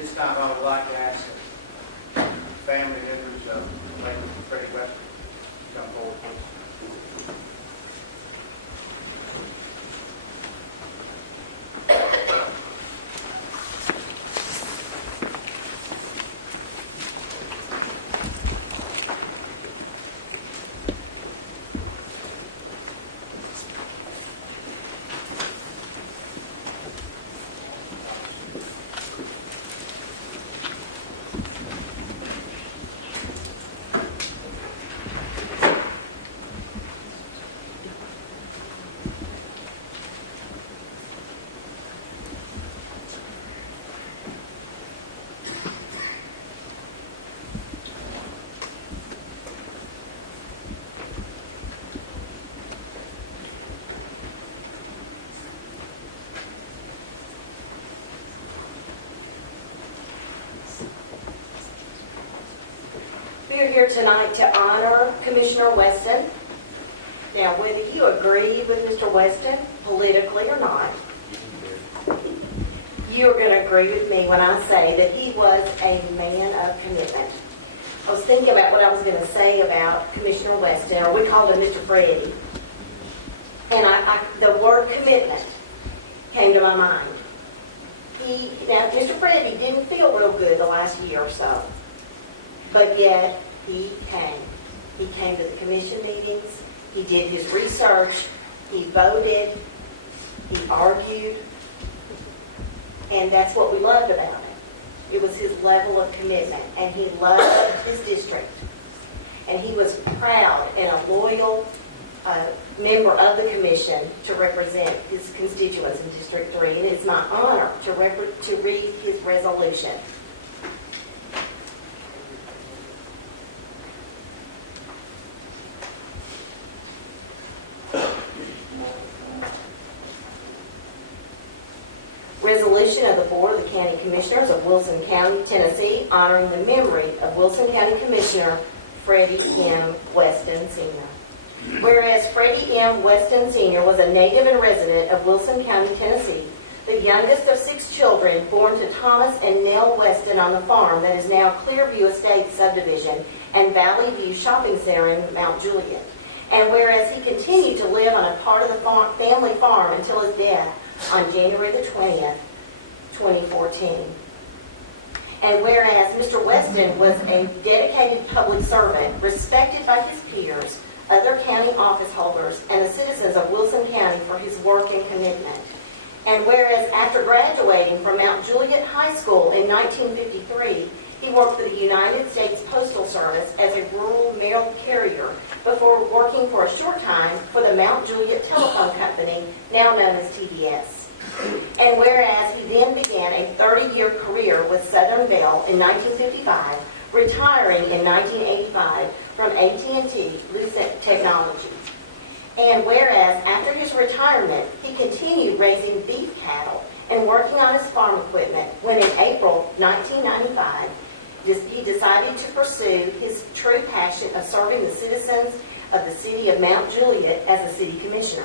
This time I would like to ask the family members of Lady Freddie West to come forward, please. We are here tonight to honor Commissioner Weston. Now, whether you agree with Mr. Weston politically or not, you're going to agree with me when I say that he was a man of commitment. I was thinking about what I was going to say about Commissioner Weston, or we called him Mr. Freddie. And the word commitment came to my mind. Now, Mr. Freddie didn't feel real good the last year or so. But yet, he came. He came to the commission meetings. He did his research. He voted. He argued. And that's what we loved about him. It was his level of commitment. And he loved his district. And he was proud and a loyal member of the commission to represent his constituents in District 3. And it's my honor to read his resolution. Resolution of the Board of the County Commissioners of Wilson County, Tennessee, honoring the memory of Wilson County Commissioner Freddie M. Weston, Sr. Whereas Freddie M. Weston, Sr. was a native and resident of Wilson County, Tennessee, the youngest of 6 children born to Thomas and Nell Weston on the farm that is now Clearview Estate Subdivision and Valley View Shopping Center in MtJuliet. And whereas he continued to live on a part of the family farm until his death on January the 20th, 2014. And whereas Mr. Weston was a dedicated public servant, respected by his peers, other county office holders, and the citizens of Wilson County for his work and commitment. And whereas after graduating from MtJuliet High School in 1953, he worked for the United States Postal Service as a rural mail carrier before working for a short time for the MtJuliet Telephone Company, now known as TBS. And whereas he then began a 30-year career with Southern Bell in 1955, retiring in 1985 from AT&T Lucent Technologies. And whereas after his retirement, he continued raising beef cattle and working on his farm equipment when in April 1995, he decided to pursue his true passion of serving the citizens of the city of MtJuliet as a city commissioner,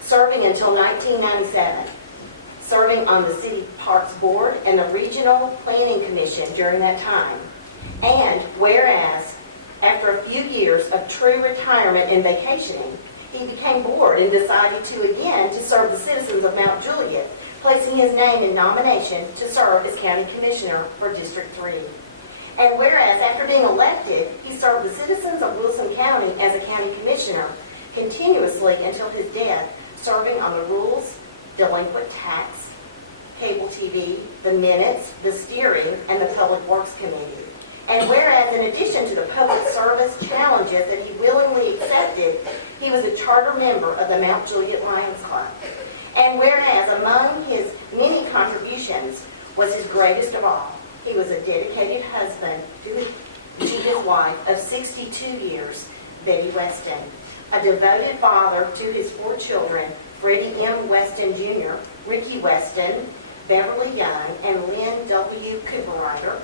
serving until 1997, serving on the City Parks Board and the Regional Planning Commission during that time. And whereas, after a few years of true retirement and vacationing, he became bored and decided to serve the citizens of MtJuliet, placing his name in nomination to serve as County Commissioner for District 3. And whereas, after being elected, he served the citizens of Wilson County as a County Commissioner continuously until his death, serving on the Rules, Delinquent Tax, Cable TV, the Minutes, the Steering, and the Public Works Committee. And whereas, in addition to the public service challenges that he willingly accepted, he was a charter member of the MtJuliet Lions Club. And whereas, among his many contributions was his greatest of all, he was a dedicated husband to his wife of 62 years, Betty Weston, a devoted father to his 4 children, Freddie M. Weston Jr., Ricky Weston, Beverly Young, and Lynn W. Cooperrider,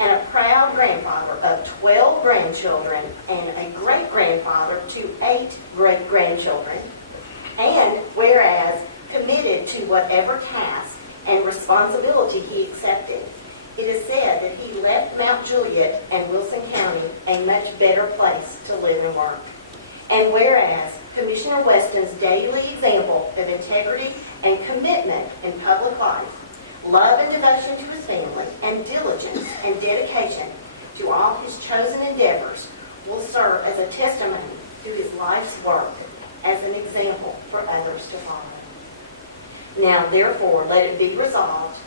and a proud grandfather of 12 grandchildren and a great-grandfather to 8 great-grandchildren, and whereas committed to whatever task and responsibility he accepted, It is said that he left MtJuliet and Wilson County a much better place to live and work. And whereas Commissioner Weston's daily example of integrity and commitment in public life, love and devotion to his family, and diligence and dedication to all his chosen endeavors will serve as a testimony to his life's work as an example for others to follow. Now, therefore, let it be resolved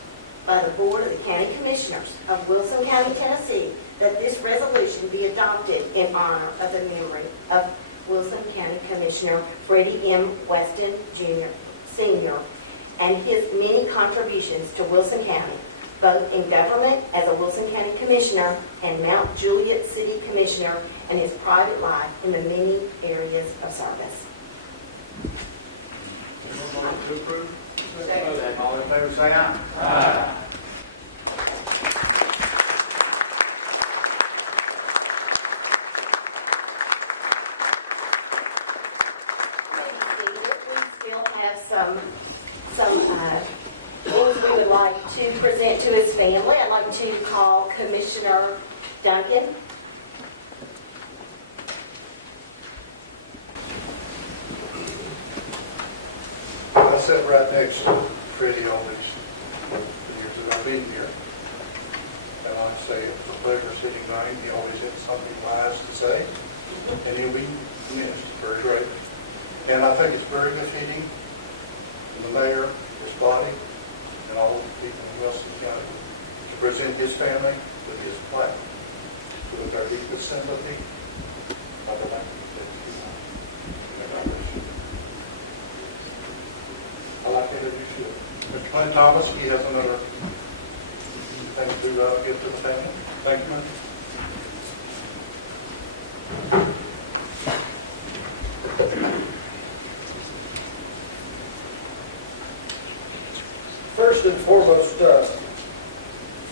by the Board of the County Commissioners of Wilson County, Tennessee, that this resolution be adopted in honor of the memory of Wilson County Commissioner Freddie M. Weston Jr., Sr., and his many contributions to Wilson County, both in government as a Wilson County Commissioner and MtJuliet City Commissioner, and his private life in the many areas of service. Motion to approve? Second. All in favor, say aye. Aye. We still have some things we would like to present to his family. I'd like to call Commissioner Duncan. I sat right next to Freddie all these years that I've been here. And I'd say it's a pleasure sitting by him. He always had something wise to say. And he'll be missed very great. And I think it's very befitting the mayor, his body, and all the people in Wilson County to present his family with his plaque. With our deepest sympathy, I would like to I'd like to introduce you. Mr. Clint Thomas, he has another thing to give to the family. Thank you. First and foremost,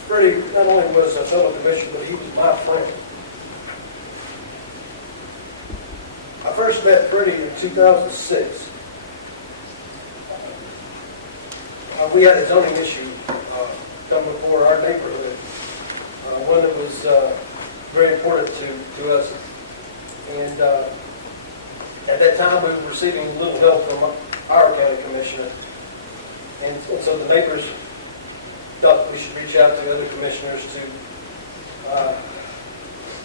Freddie not only was a fellow commissioner, but he was my friend. I first met Freddie in 2006. We had a zoning issue come before our neighborhood, one that was very important to us. And at that time, we were receiving little help from our county commissioner. And so the neighbors thought we should reach out to other commissioners to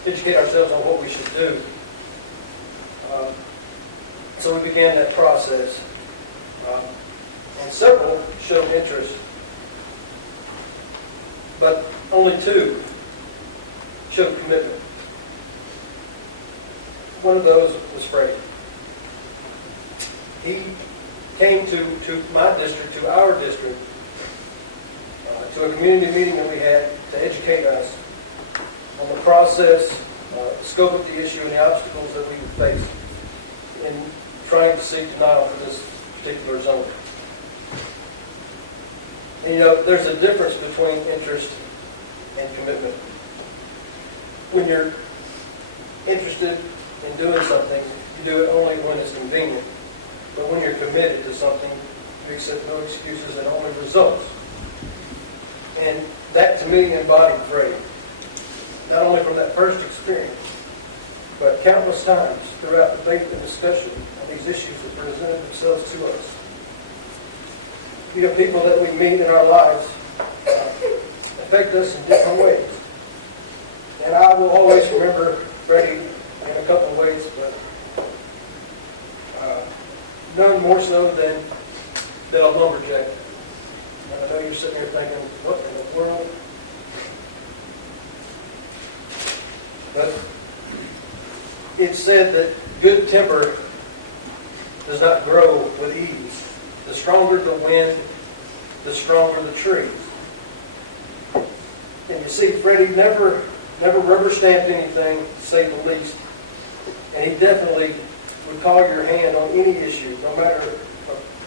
educate ourselves on what we should do. So we began that process. And several showed interest, but only 2 showed commitment. One of those was Freddie. He came to my district, to our district, to a community meeting that we had to educate us on the process, the scope of the issue, and the obstacles that we would face in trying to seek denial for this particular zone. And, you know, there's a difference between interest and commitment. When you're interested in doing something, you do it only when it's convenient. But when you're committed to something, you accept no excuses and only results. And that, to me, embodied Freddie. Not only from that first experience, but countless times throughout debate and discussion on these issues that presented themselves to us. You know, people that we meet in our lives affect us in different ways. And I will always remember Freddie in a couple of ways, but none more so than a lumberjack. And I know you're sitting here thinking, what in the world? But it's said that good temper does not grow with ease. The stronger the wind, the stronger the trees. And you see, Freddie never rubber stamped anything, to say the least. And he definitely would call your hand on any issue, no matter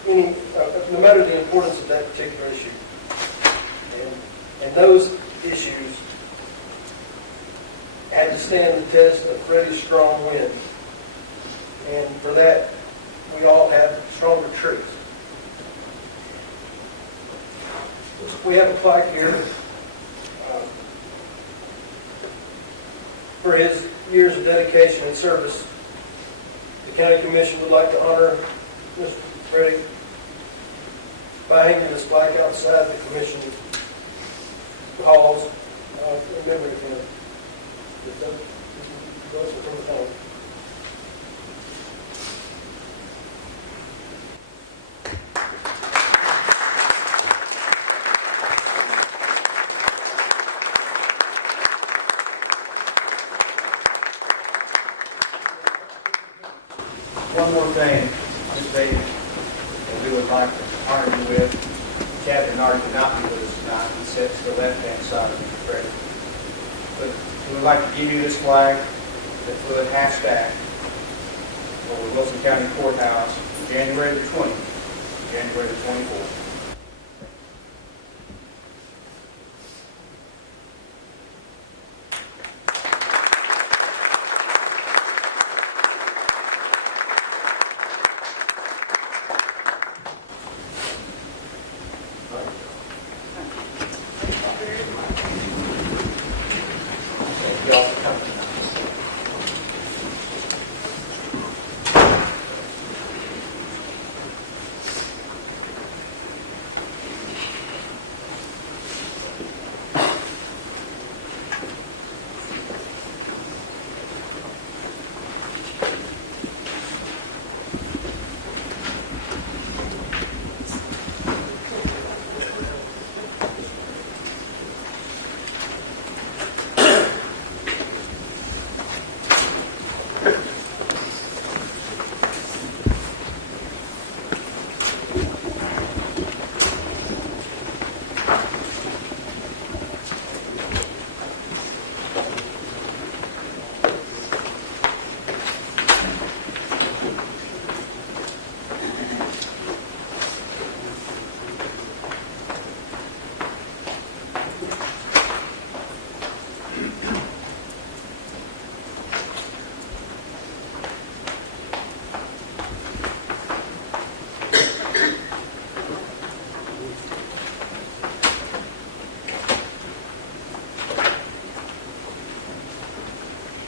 the importance of that particular issue. And those issues had to stand the test of Freddie's strong wind. And for that, we all have stronger trees. We have a plaque here for his years of dedication and service. The County Commission would like to honor Mr. Freddie by hanging his flag outside the Commission halls in memory of him. Blessing from the phone. One more thing, Ms. Bailey, that we would like to honor you with. Captain Nardi could not be with us tonight. He sits to the left-hand side of Mr. Freddie. But we would like to give you this flag that's with a hashtag over Wilson County Courthouse, January the 20th, January the 24th.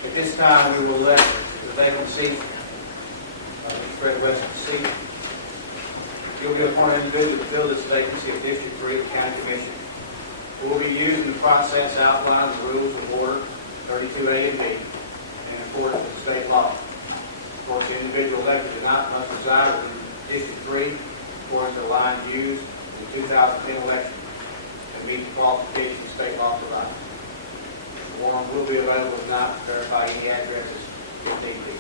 At this time, we will let the vacant seat, Fred Weston's seat. You'll be appointed individual to fill this vacancy of District 3 of the County Commission. We will be using the process outlined in the rules of order 32A and B in accordance with state law. Of course, the individual elected tonight must reside within District 3 according to the lines used in the 2010 election and meet the qualifications state law provides. The form will be available tonight to verify any addresses if need be.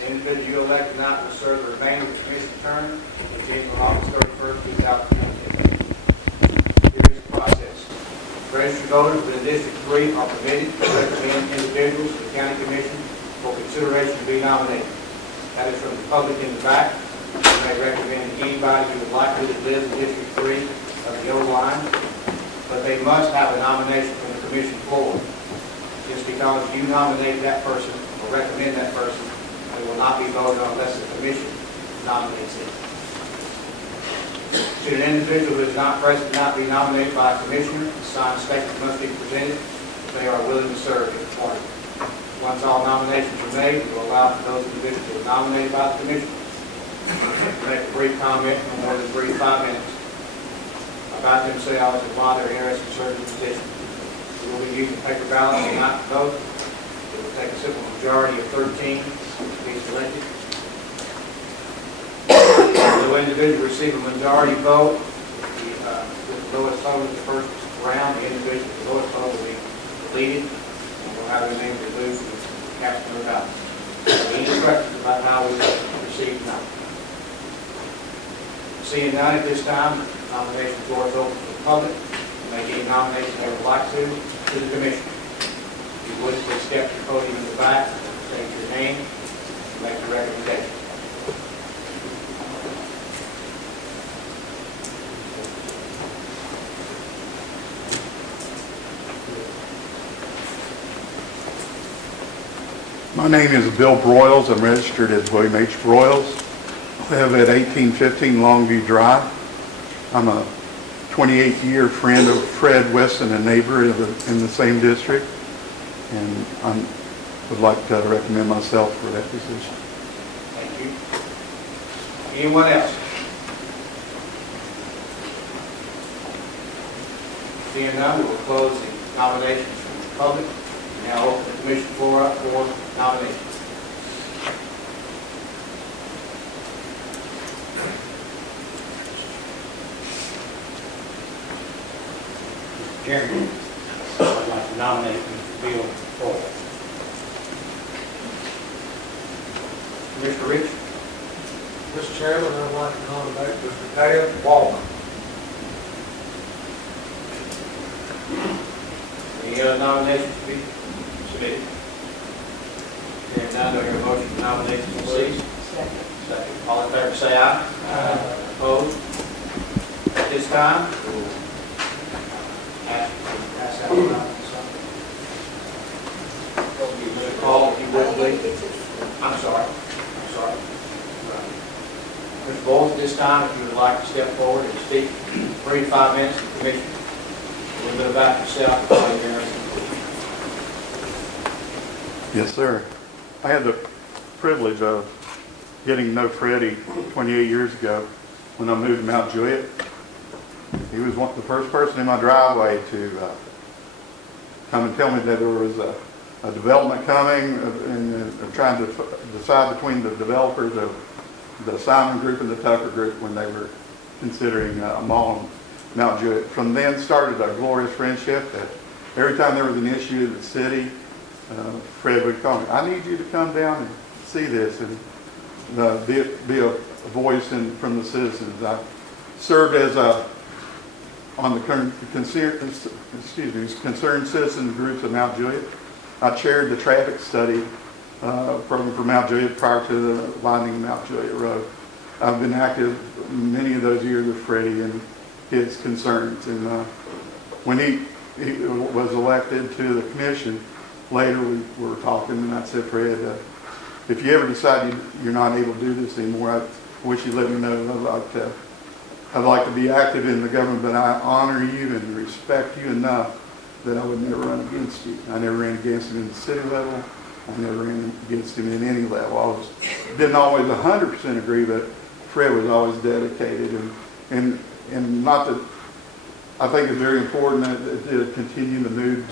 The individual you elect tonight will serve the remainder of the commission term which ends on August 31st, 2010. Here is the process. Registered voters within District 3 are permitted to recommend individuals to the County Commission for consideration to be nominated. That is from the public in the back. You may recommend anybody you would like to that lives in District 3 of the O line, but they must have a nomination from the commission floor. Just because you nominate that person or recommend that person, it will not be voted on unless the commission nominates it. Should an individual who is not present not be nominated by a commissioner, a signed statement must be presented if they are willing to serve if appointed. Once all nominations are made, we will allow for those individuals who are nominated by the commissioner to make a brief comment, no more than 3 to 5 minutes, about themselves and why they're interested in serving the position. We will be using paper ballots and not to vote. It will take a simple majority of 13 to be selected. If the individual receive a majority vote, with the lowest vote in the first round, the individual with the lowest vote will be deleted, and we'll have their name removed from the casting of the ballot. Any questions about how we proceed tonight? Seeing none at this time, nomination floor is open to the public. Make any nomination they would like to the commission. If you would, please step to the podium in the back, state your name, and make your recommendation. My name is Bill Broyles. I'm registered as William H. Broyles. I live at 1815 Longview Drive. I'm a 28-year friend of Fred Weston, a neighbor in the same district. and I would like to recommend myself for that position. Thank you. Anyone else? Seeing none, we will close the nominations from the public. Now open the commission floor up for nominations. Mr. Chairman, I'd like to nominate Mr. Bill Boyle. Mr. Rich? Mr. Chairman, I'd like to nominate Mr. Dan Walker. Any other nominations to be submitted? Hearing none, do I hear a motion for nominations to cease? Second. All in favor say aye. Aye. Opposed? At this time, we'll ask you to pass out the nominations. Mr. Call, if you would, please. I'm sorry. Mr. Bowles, at this time, if you would like to step forward and speak 3 to 5 minutes to the commission, a little bit about yourself. Yes, sir. I had the privilege of getting to know Freddie 28 years ago when I moved to MtJuliet. He was the first person in my driveway to come and tell me that there was a development coming and trying to decide between the developers of the Simon Group and the Tucker Group when they were considering a mall in MtJuliet. From then started a glorious friendship that every time there was an issue in the city, Fred would call me, I need you to come down and see this and be a voice from the citizens. I served as on the concerned citizen groups of MtJuliet. I chaired the traffic study program for MtJuliet prior to the widening of MtJuliet Road. I've been active many of those years with Freddie and his concerns. And when he was elected to the commission, later we were talking and I said, Fred, if you ever decide you're not able to do this anymore, I wish you'd let me know. I'd like to be active in the government, but I honor you and respect you enough that I would never run against you. I never ran against him in the city level. I never ran against him in any level. Didn't always 100% agree, but Fred was always dedicated. And not that, I think it's very important to continue the mood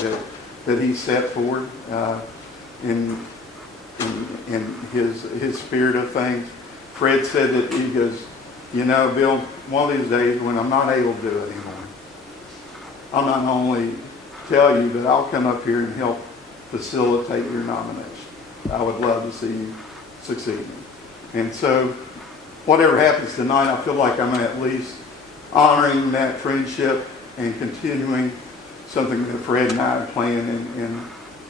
that he set forward in his spirit of things. Fred said that he goes, you know, Bill, one of these days when I'm not able to do it anymore, I'll not only tell you, but I'll come up here and help facilitate your nomination. I would love to see you succeed. And so whatever happens tonight, I feel like I'm at least honoring that friendship and continuing something that Fred and I planned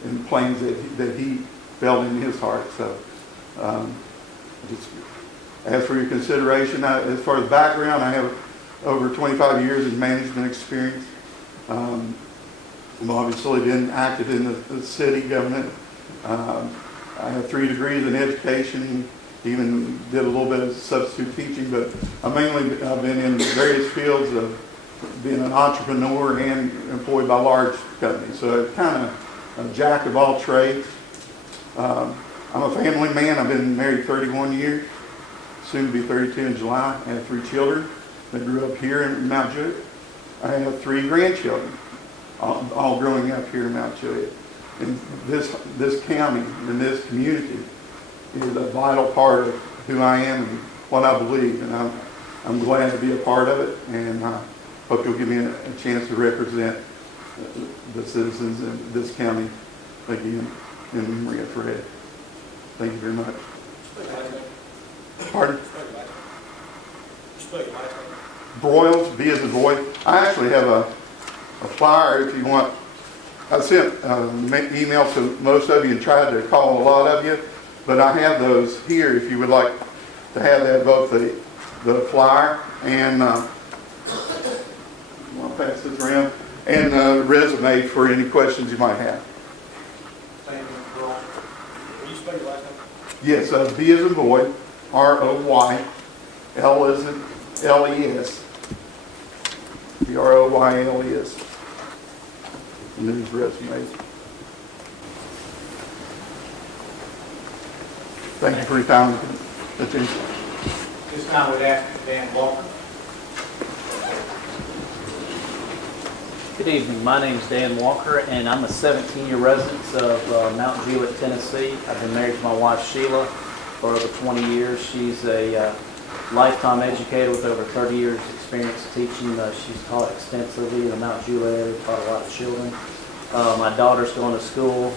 and plans that he felt in his heart. So just as for your consideration, as far as background, I have over 25 years of management experience. I've obviously been active in the city government. I have 3 degrees in education, even did a little bit of substitute teaching, but I've been in various fields of being an entrepreneur and employed by large companies. So I'm kind of a jack of all trades. I'm a family man. I've been married 31 years, soon to be 32 in July. I have 3 children that grew up here in MtJuliet. I have 3 grandchildren, all growing up here in MtJuliet. And this county and this community is a vital part of who I am and what I believe. And I'm glad to be a part of it. And I hope you'll give me a chance to represent the citizens of this county again in memory of Fred. Thank you very much. Pardon? Broyles, B as in boy. I actually have a flyer if you want. I sent emails to most of you and tried to call a lot of you, but I have those here if you would like to have that, both the flyer and I'll pass this around, and resume for any questions you might have. Thank you, Mr. Brown. Will you spell your last name? Yes, B as in boy, R-O-Y, L as in L-E-S, B-R-O-Y-L-E-S. And there's resumes. Thank you for your time. Attention. This time we'd ask Dan Walker. Good evening. My name is Dan Walker, and I'm a 17-year resident of MtJuliet, Tennessee. I've been married to my wife, Sheila, for over 20 years. She's a lifetime educator with over 30 years experience teaching. She's taught extensively in the MtJuliet area, taught a lot of children. My daughter's going to school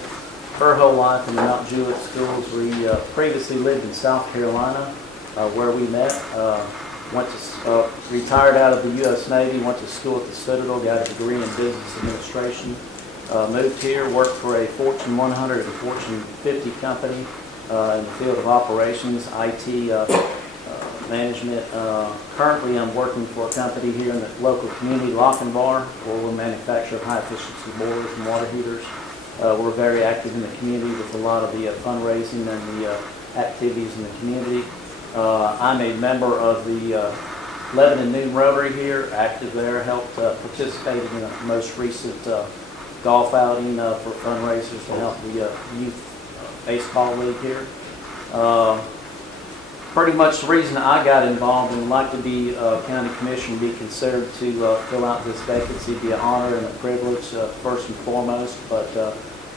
her whole life in the MtJuliet schools. We previously lived in South Carolina, where we met. Retired out of the U.S. Navy, went to school at the Citadel, got a degree in business administration. Moved here, worked for a Fortune 100 and Fortune 50 company in the field of operations, IT management. Currently, I'm working for a company here in the local community, Lock and Bar, where we're manufacturing high-efficiency boilers and water heaters. We're very active in the community with a lot of the fundraising and the activities in the community. I'm a member of the Lebanon Noon Rotary here, active there, helped participated in the most recent golf outing for fundraisers to help the youth baseball league here. Pretty much the reason I got involved and would like to be county commissioner, be considered to fill out this vacancy, be an honor and a privilege first and foremost, but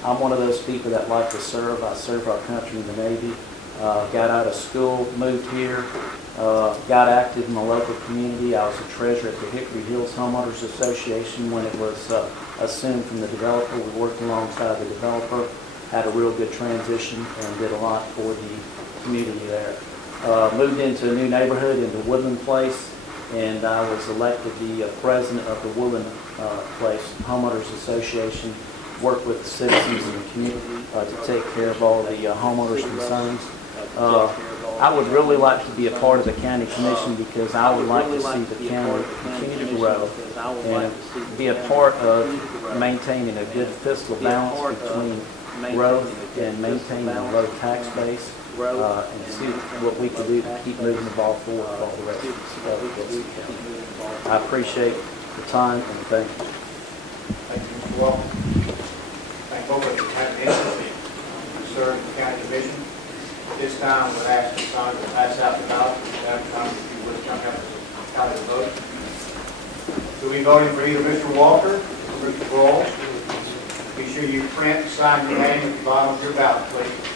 I'm one of those people that like to serve. I serve our country in the Navy. Got out of school, moved here, got active in the local community. I was a treasurer at the Hickory Hills Homeowners Association when it was assumed from the developer. We worked alongside the developer, had a real good transition, and did a lot for the community there. Moved into a new neighborhood, into Woodland Place, and I was elected the president of the Woodland Place Homeowners Association. Work with the citizens in the community to take care of all the homeowners' concerns. I would really like to be a part of the county commission because I would like to see the county continue to grow and be a part of maintaining a good fiscal balance between growth and maintaining a low tax base and see what we can do to keep moving the ball forward with all the rest of the county. I appreciate the time and thank you. Thank you, Mr. Walker. Thank both of you for having interest in serving the county commission. This time, we'll ask the time to pass out the ballot. That time, if you would come up and tally the vote. We'll be voting for either Mr. Walker or Mr. Broll. Be sure you print and sign your name at the bottom of your ballot, please.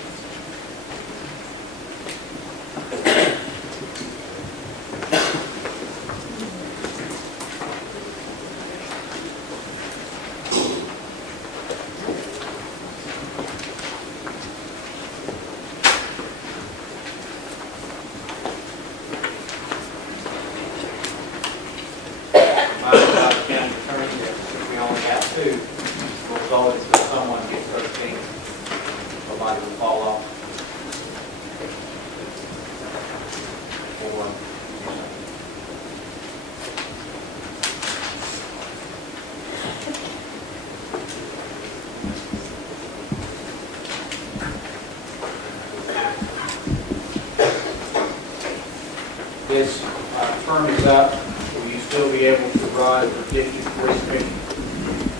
This term is up, will you still be able to run for District 3 Commission?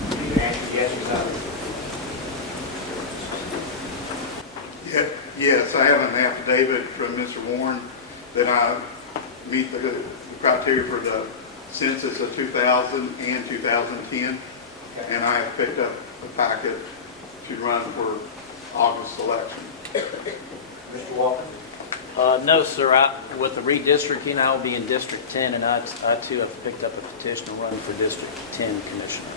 You can answer yes or no. Yes, I have an affidavit from Mr. Warren that I meet the criteria for the census of 2000 and 2010, and I have picked up a packet to run for August election. Mr. Walker? No, sir. With the redistricting, I will be in District 10, and I too have picked up a petition to run for District 10 Commissioner.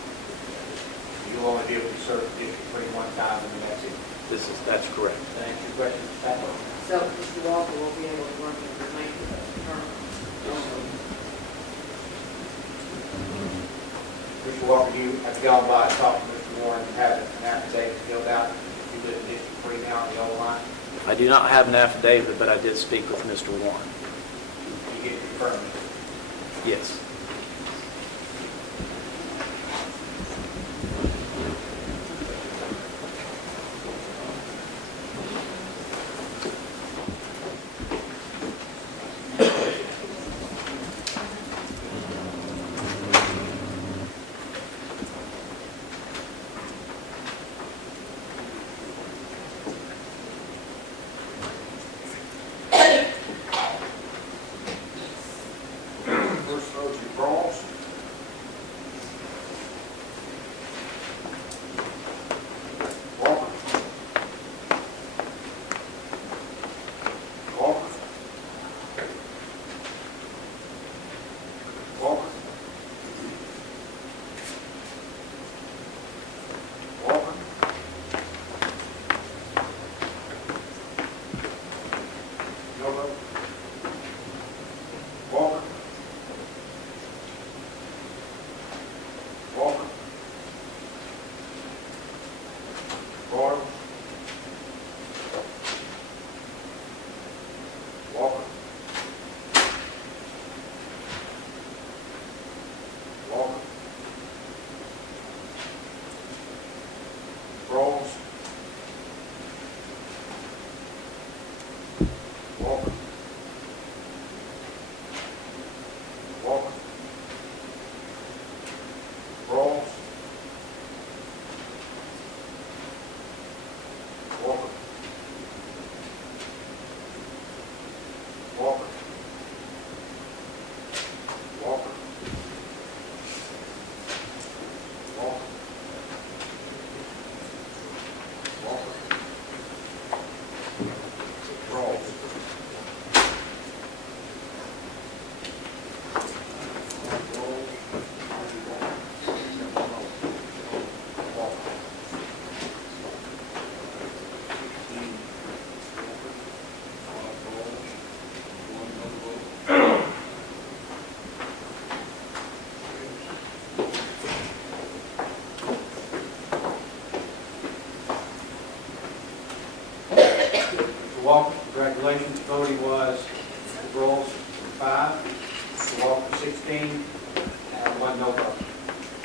You'll only be able to serve District 3 one time, and then that's it. That's correct. Thank you. Question, Pat? So Mr. Walker will be able to run for the remainder of the term. Mr. Walker, have gone by and talked to Mr. Warren, and had an affidavit filled out. You live in District 3 now on the old line. I do not have an affidavit, but I did speak with Mr. Warren. You get confirmed. Yes.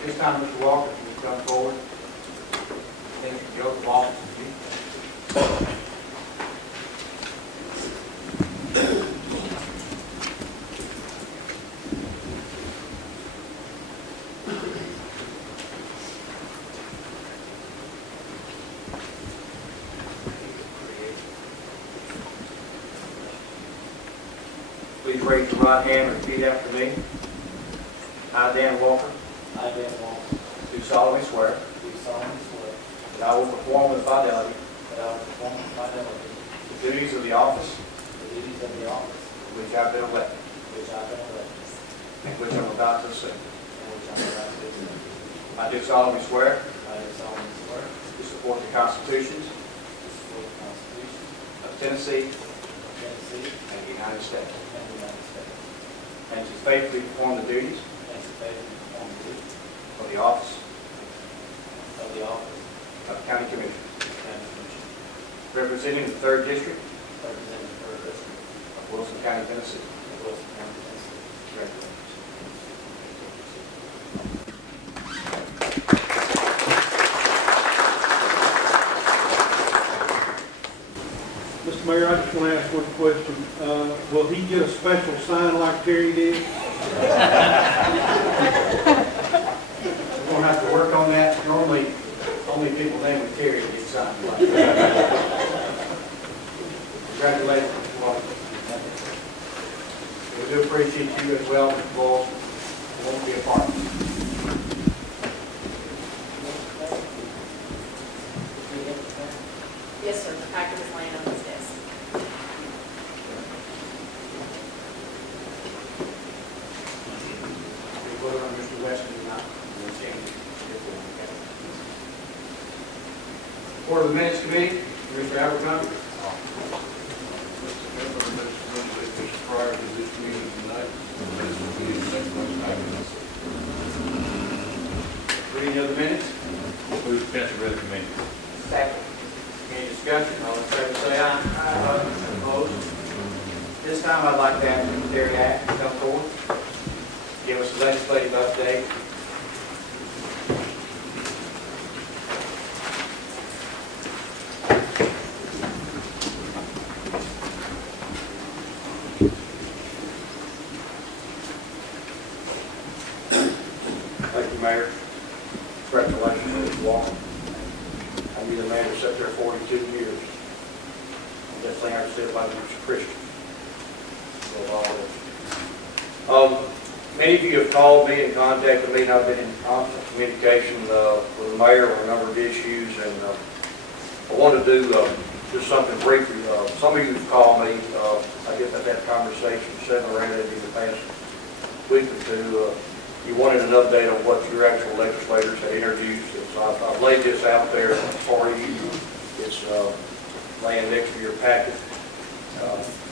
This time, Mr. Walker, can you come forward? Take your oath of office. Please raise your right hand and repeat after me. I, Dan Walker, I, Dan Walker, do solemnly swear do solemnly swear that I will perform with fidelity that I will perform with fidelity the duties of the office the duties of the office to which I have been elected which I have been elected and which I am about to assume. and which I am about to do. I do solemnly swear I do solemnly swear to support the constitutions to support the Constitution of Tennessee of Tennessee and the United States, and the United States, and to faithfully perform the duties and to faithfully perform the duties of the office of the office of County Commissioner, of County Commissioner, representing the 3rd District representing the 3rd District of Wilson County, Tennessee. of Wilson County, Tennessee. Congratulations. Mr. Mayor, I just want to ask one question. Will he get a special sign like Terry did? We're going to have to work on that. Normally, only people named Terry get signed like that. Congratulations, Mr. Walker. We do appreciate you as well, Mr. Bowles. It won't be a part. Yes, sir, the packet is laying on his desk. We voted on Mr. Weston tonight. We'll change it. Order of the Minutes Committee, Mr. Abercrombie. Prior to this meeting tonight, this will be the next month's packet. Reading of the minutes. Move to pass the recommendation. Second. Any discussion? All in favor, say aye. Aye. Opposed? This time, I'd like to ask Mr. Terry Act to come forward, give us a legislative update. Thank you, Mayor. Congratulations, Mr. Walker. I knew the man who sat there 42 years. I definitely understood why he was a Christian. Many of you have called me and contacted me, and I've been in constant communication with the mayor on a number of issues, and I wanted to do just something briefly. Some of you have called me. I guess I've had conversations, 7 or 8 of you in the past week or two. You wanted an update on what your actual legislators had introduced. And so I've laid this out there for you. It's laying next to your packet.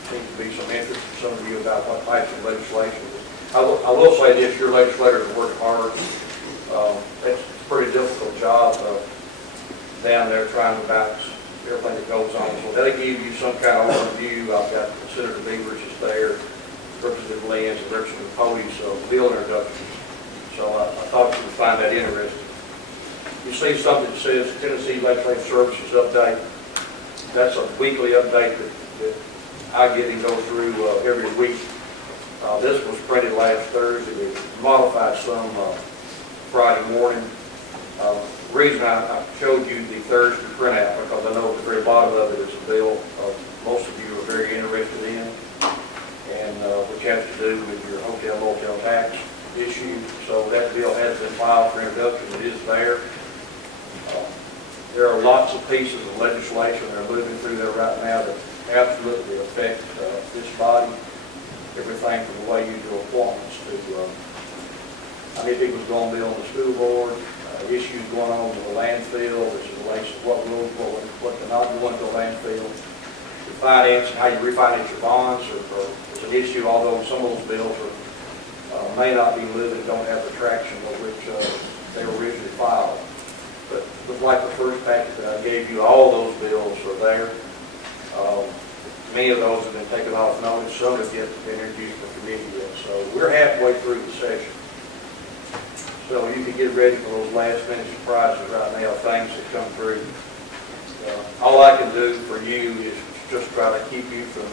Seems to be some interest from some of you about what types of legislation. I will say this, your legislators are working hard. It's a pretty difficult job down there trying to balance everything that goes on. So they'll give you some kind of overview. I've got Senator Beavers is there, Representative Lenz, and Representative Cody's bill introduction. So I thought you would find that interesting. You see something that says Tennessee Legislative Services Update. That's a weekly update that I get and go through every week. This was printed last Thursday. We modified some Friday morning. The reason I showed you the Thursday printout because I know at the very bottom of it is a bill most of you are very interested in, and which has to do with your hotel motel tax issue. So that bill has been filed for introduction. It is there. There are lots of pieces of legislation that are moving through there right now that absolutely affect this body. Everything from the way you do appointments to how many people go on bill on the school board, issues going on with the landfill, which relates to what rules, what they're not going to the landfill, the finance, and how you refinance your bonds is an issue, although some of those bills may not be living, don't have the traction with which they were originally filed. But just like the first packet that I gave you, all those bills are there. Many of those have been taken off notice. Some have yet been introduced to the committee yet. So we're halfway through the session. So you can get ready for those last minute surprises right now, things that come through. All I can do for you is just try to keep you from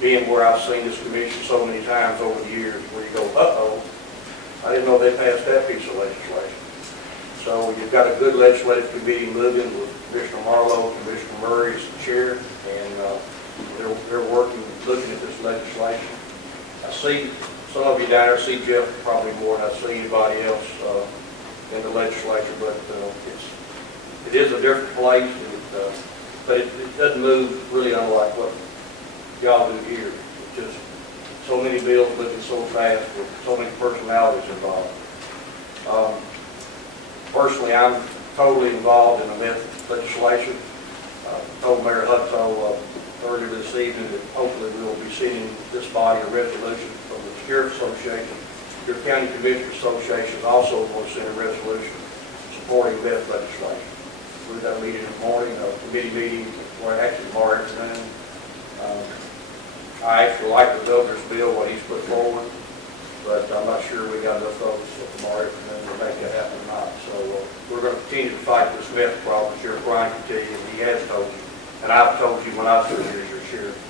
being where I've seen this commission so many times over the years, where you go, uh-oh, I didn't know they passed that piece of legislation. So you've got a good legislative committee moving with Commissioner Marlowe, Commissioner Murray as the chair, and they're working, looking at this legislation. I see some of you down there, see Jeff probably more than I see anybody else in the legislature, but it is a different place, but it doesn't move really unlike what y'all do here. It's just so many bills moving so fast with so many personalities involved. Personally, I'm totally involved in the meth legislation. Told Mayor Hutto earlier this evening that hopefully we will be sending this body a resolution from the Sheriff Association. Your County Commissioners Association is also going to send a resolution supporting meth legislation. We've got a meeting in the morning, a committee meeting, or actually tomorrow afternoon. I actually like the governor's bill, what he's put forward, but I'm not sure we got enough votes tomorrow afternoon to make that happen or not. So we're going to continue to fight this meth problem. Sheriff Brian can tell you, and he has told you, and I've told you when I was here as your sheriff.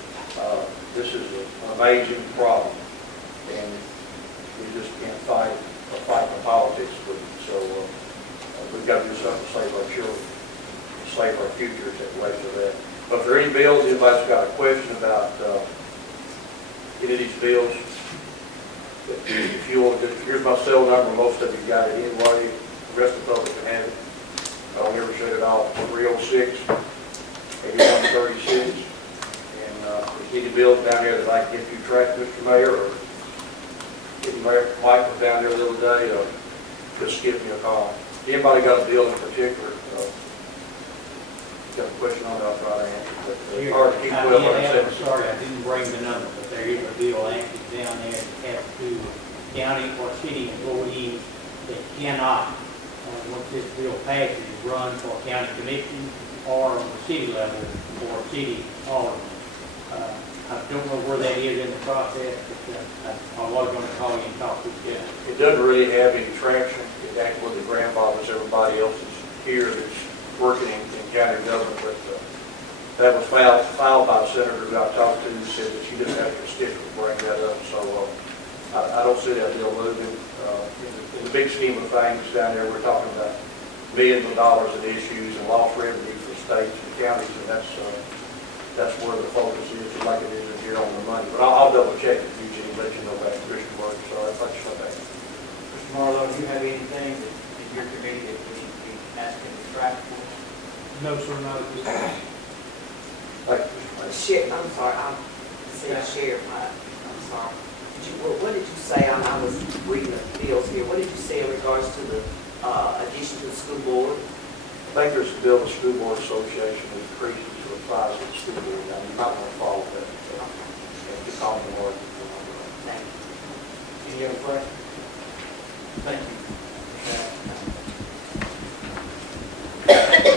This is an amazing problem, and we just can't fight the politics with it. So we've got to do something to save our children, to save our future at the way for that. But if there are any bills, anybody's got a question about any of these bills, if you want to, here's my cell number. Most of you got it anyway. The rest of the public can have it. I don't ever shut it off. 306-8136. And if there's any bills down there that I can get you tracked, Mr. Mayor, or getting Mayor Mike was down there the other day, just give me a call. Anybody got a bill in particular? Got a question on it, I'll try to answer. But it's hard to keep well, like I said. Sorry, I didn't bring the number, but there is a bill active down there that has to do with county or city employees that cannot, once this bill passes, run for county commission or on the city level for city alderman. I don't know where that is in the process, but I was going to call you and talk to you. It doesn't really have any traction. It actually the grandfathers, everybody else is here that's working in county government, but that was filed by a senator who I talked to, who said that she didn't have a constituent to bring that up. So I don't see that deal moving. In the big scheme of things down there, we're talking about millions of dollars in issues and lost revenue for states and counties, and that's where the focus is, like it is here on the money. But I'll double check with Eugene and let you know about Commissioner Murray. So that's what you that. Mr. Marlowe, do you have anything that in your committee that we should be asking to track for? No, sir, not at this time. I'm sorry, I'm saying sheriff, I'm sorry. What did you say, I was reading the bills here, what did you say in regards to the addition to the school board? I think there's a bill, the School Board Association increases to the size of the school board. Now, you might want to follow that. Just call me more. Thank you. Any other questions? Thank you.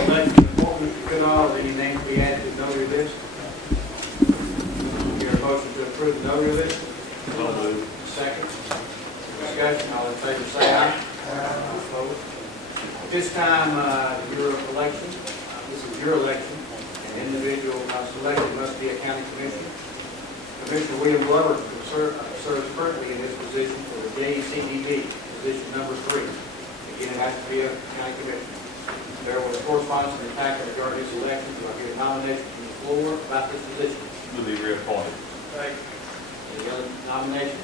Election appointment to Goodall, any names we added to the notary list? Your motion to approve the notary list? Second. Discussion, all in favor say aye. Opposed? At this time, your election, this is your election, an individual selected must be a county commissioner. Commissioner William Glover serves currently in this position for the JCDB, position number 3. Again, it has to be a county commissioner. There was correspondence in the packet regarding this election. Do I hear a nomination from the floor about this position? To be reappointed. Any other nominations?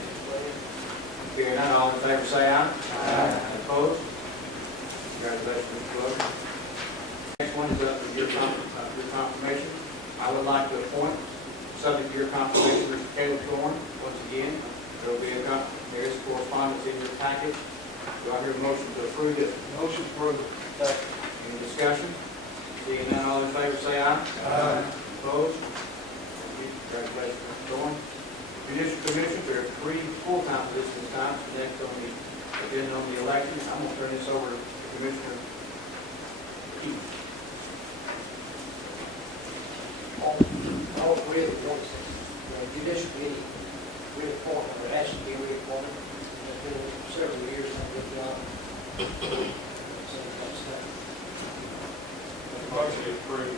Hearing none, all in favor say aye. Aye. Opposed? Congratulations, Mr. Glover. Next one is up for your confirmation. I would like to appoint, subject to your confirmation, Mr. Caleb Thorne. Once again, there will be there is correspondence in your packet. Do I hear a motion to approve this? Motion approved. Any discussion? Seeing none, all in favor say aye. Aye. Opposed? Congratulations, Mr. Thorne. Judicial Commission, there are 3 full-time positions this time. Next on the agenda on the election, I'm going to turn this over to Commissioner Keith. All 3 of the points, the judicial committee reappointment, or has to be reappointed. It's been several years, I've been Motion approved.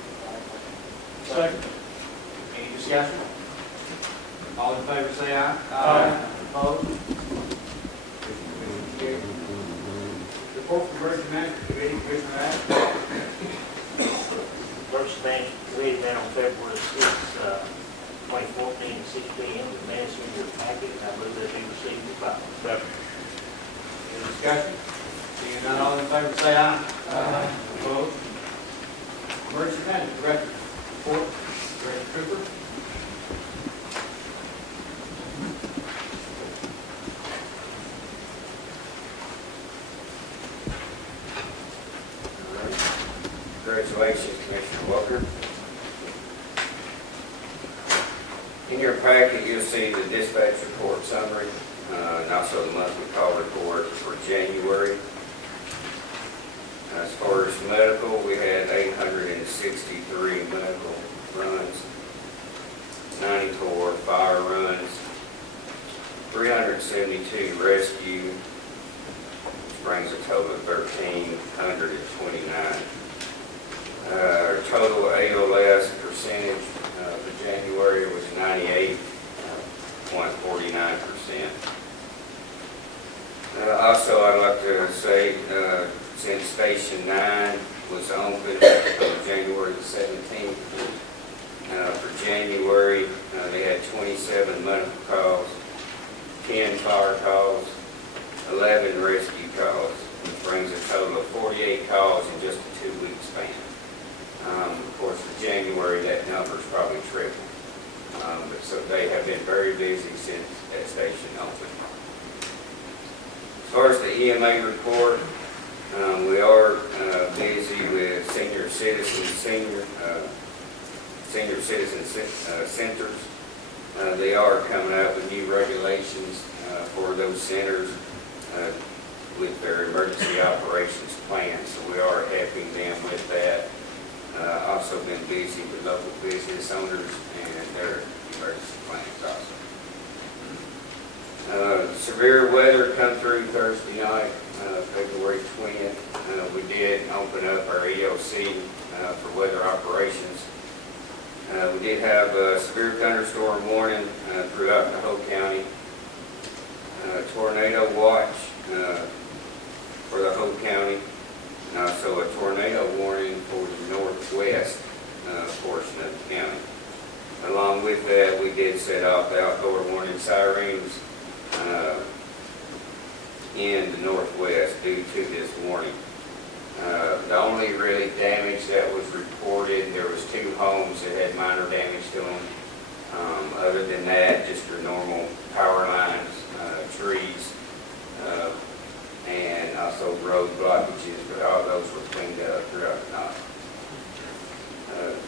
Second. Any discussion? All in favor say aye. Aye. Opposed? Motion carried. Report from Emergency Management Committee, Commissioner Adams. Emergency Management Committee met on February 6, 2014, at 6 p.m. The minutes in your packet, and I move that be received and filed. Any discussion? Seeing none, all in favor say aye. Aye. Opposed? Emergency Management Director, report, Director Trooper. Congratulations, Commissioner Walker. In your packet, you'll see the dispatch report summary, and also the monthly call report for January. As far as medical, we had 863 medical runs, 94 fire runs, 372 rescue, which brings a total of 1,329. Our total ALS percentage for January was 98.49%. Also, I'd like to say, since Station 9 was opened on January the 17th, for January, they had 27 medical calls, 10 fire calls, 11 rescue calls, which brings a total of 48 calls in just a 2-week span. Of course, for January, that number's probably tripled. But so they have been very busy since that station opened. As far as the EMA report, we are busy with senior citizen centers. They are coming out with new regulations for those centers with their emergency operations plan. So we are helping them with that. Also been busy with local business owners and their emergency plans also. Severe weather come through Thursday night, February 20th. We did open up our EOC for weather operations. We did have a severe thunderstorm warning throughout the whole county. Tornado watch for the whole county. And also a tornado warning for the northwest portion of the county. Along with that, we did set off the outdoor warning sirens in the northwest due to this warning. The only really damage that was reported, there was 2 homes that had minor damage to them. Other than that, just your normal power lines, trees, and also road blockages, but all those were cleaned up throughout the night.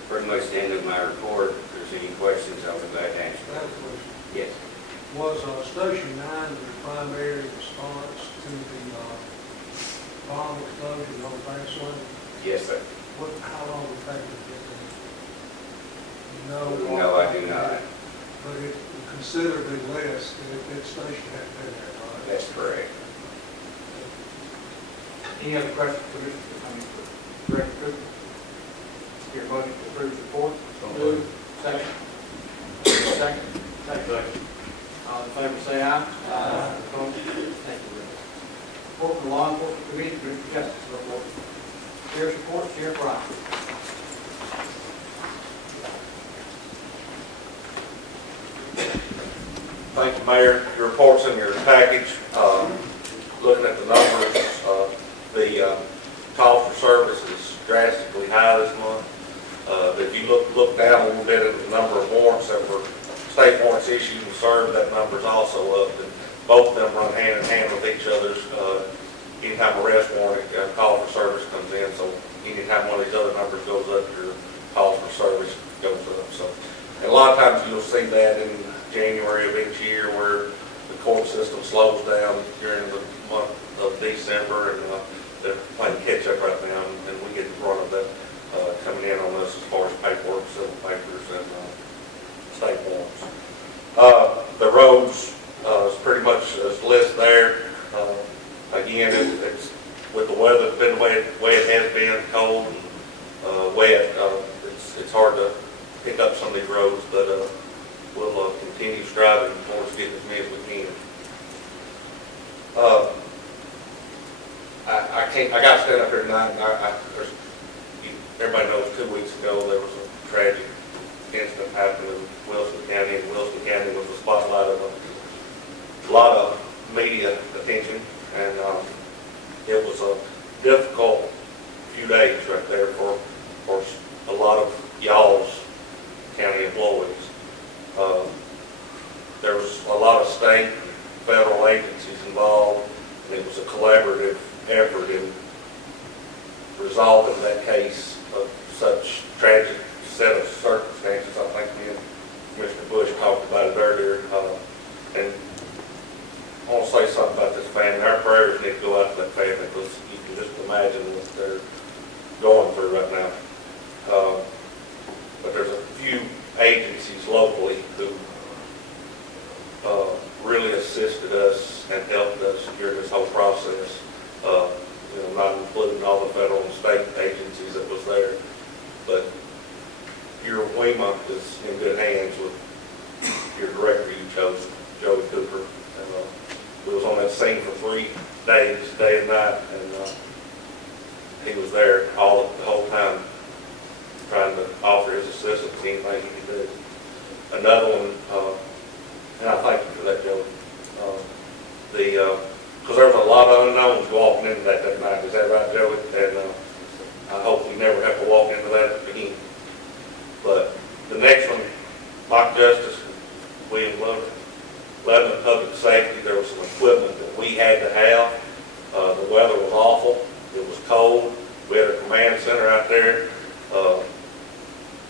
Pretty much the end of my report. If there's any questions, I'll be glad to answer. I have a question. Yes. Was Station 9 the primary response to the bomb explosion on Banks Lane? Yes, sir. How long did it take to get there? You know? No, I do not. But it considerably less if that station had been there, right? That's correct. Any other questions for Director Cooper? Your motion to approve the report? Moved. Second? Second? Second. All in favor say aye. Aye. Opposed? Thank you, Rick. Report from the Law Enforcement Committee, Commissioner Justice report. Sheriff's report, Sheriff Ryan. Thank you, Mayor. Your report's in your package. Looking at the numbers, the call for service is drastically high this month. If you look down a little bit at the number of warrants that were state warrants issued and served, that number's also up. And both of them run hand in hand with each other's. Anytime arrest warrant, call for service comes in, so anytime one of these other numbers goes up, your call for service goes up. So, and a lot of times you'll see that in January of each year where the court system slows down during the month of December, and they're playing catch up right now, and we get the brunt of that coming in on us as far as paperwork, civil papers, and state warrants. The roads is pretty much as list there. Again, it's with the weather, been the way it has been, cold and wet, it's hard to pick up some of these roads, but we'll continue striving towards getting as many as we can. I got to stand up here tonight, and everybody knows 2 weeks ago there was a tragic incident happened in Wilson County, and Wilson County was the spotlight of a lot of media attention, and it was a difficult few days right there for a lot of y'all's county employees. There was a lot of state and federal agencies involved, and it was a collaborative effort in resolving that case of such tragic set of circumstances. I think me and Mr. Bush talked about it earlier. And I want to say something about this family. Our prayers need to go out to that family, because you can just imagine what they're going through right now. But there's a few agencies locally who really assisted us and helped us during this whole process. Not including all the federal and state agencies that was there, but your WEMA is in good hands with your director you chose, Joey Cooper. And we was on that scene for 3 days, day and night, and he was there the whole time, trying to offer his assistance, anything he could do. Another one, and I thank you for that, Joey. Because there was a lot of unknowns walking into that night. Is that right, Joey? And I hope we never have to walk into that again. But the next one, Mike Justice, William Glover, Lebanon Public Safety, there was some equipment that we had to have. The weather was awful. It was cold. We had a command center out there.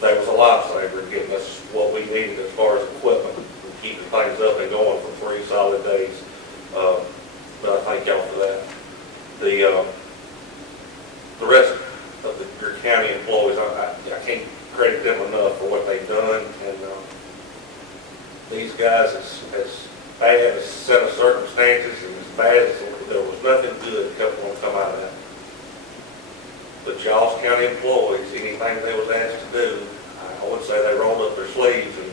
That was a lifesaver in getting us what we needed as far as equipment and keeping things up and going for 3 solid days. But I thank y'all for that. The rest of your county employees, I can't credit them enough for what they've done. And these guys, as bad a set of circumstances and as bad as there was nothing good that going to come out of that. But y'all's county employees, anything they was asked to do, I would say they rolled up their sleeves, and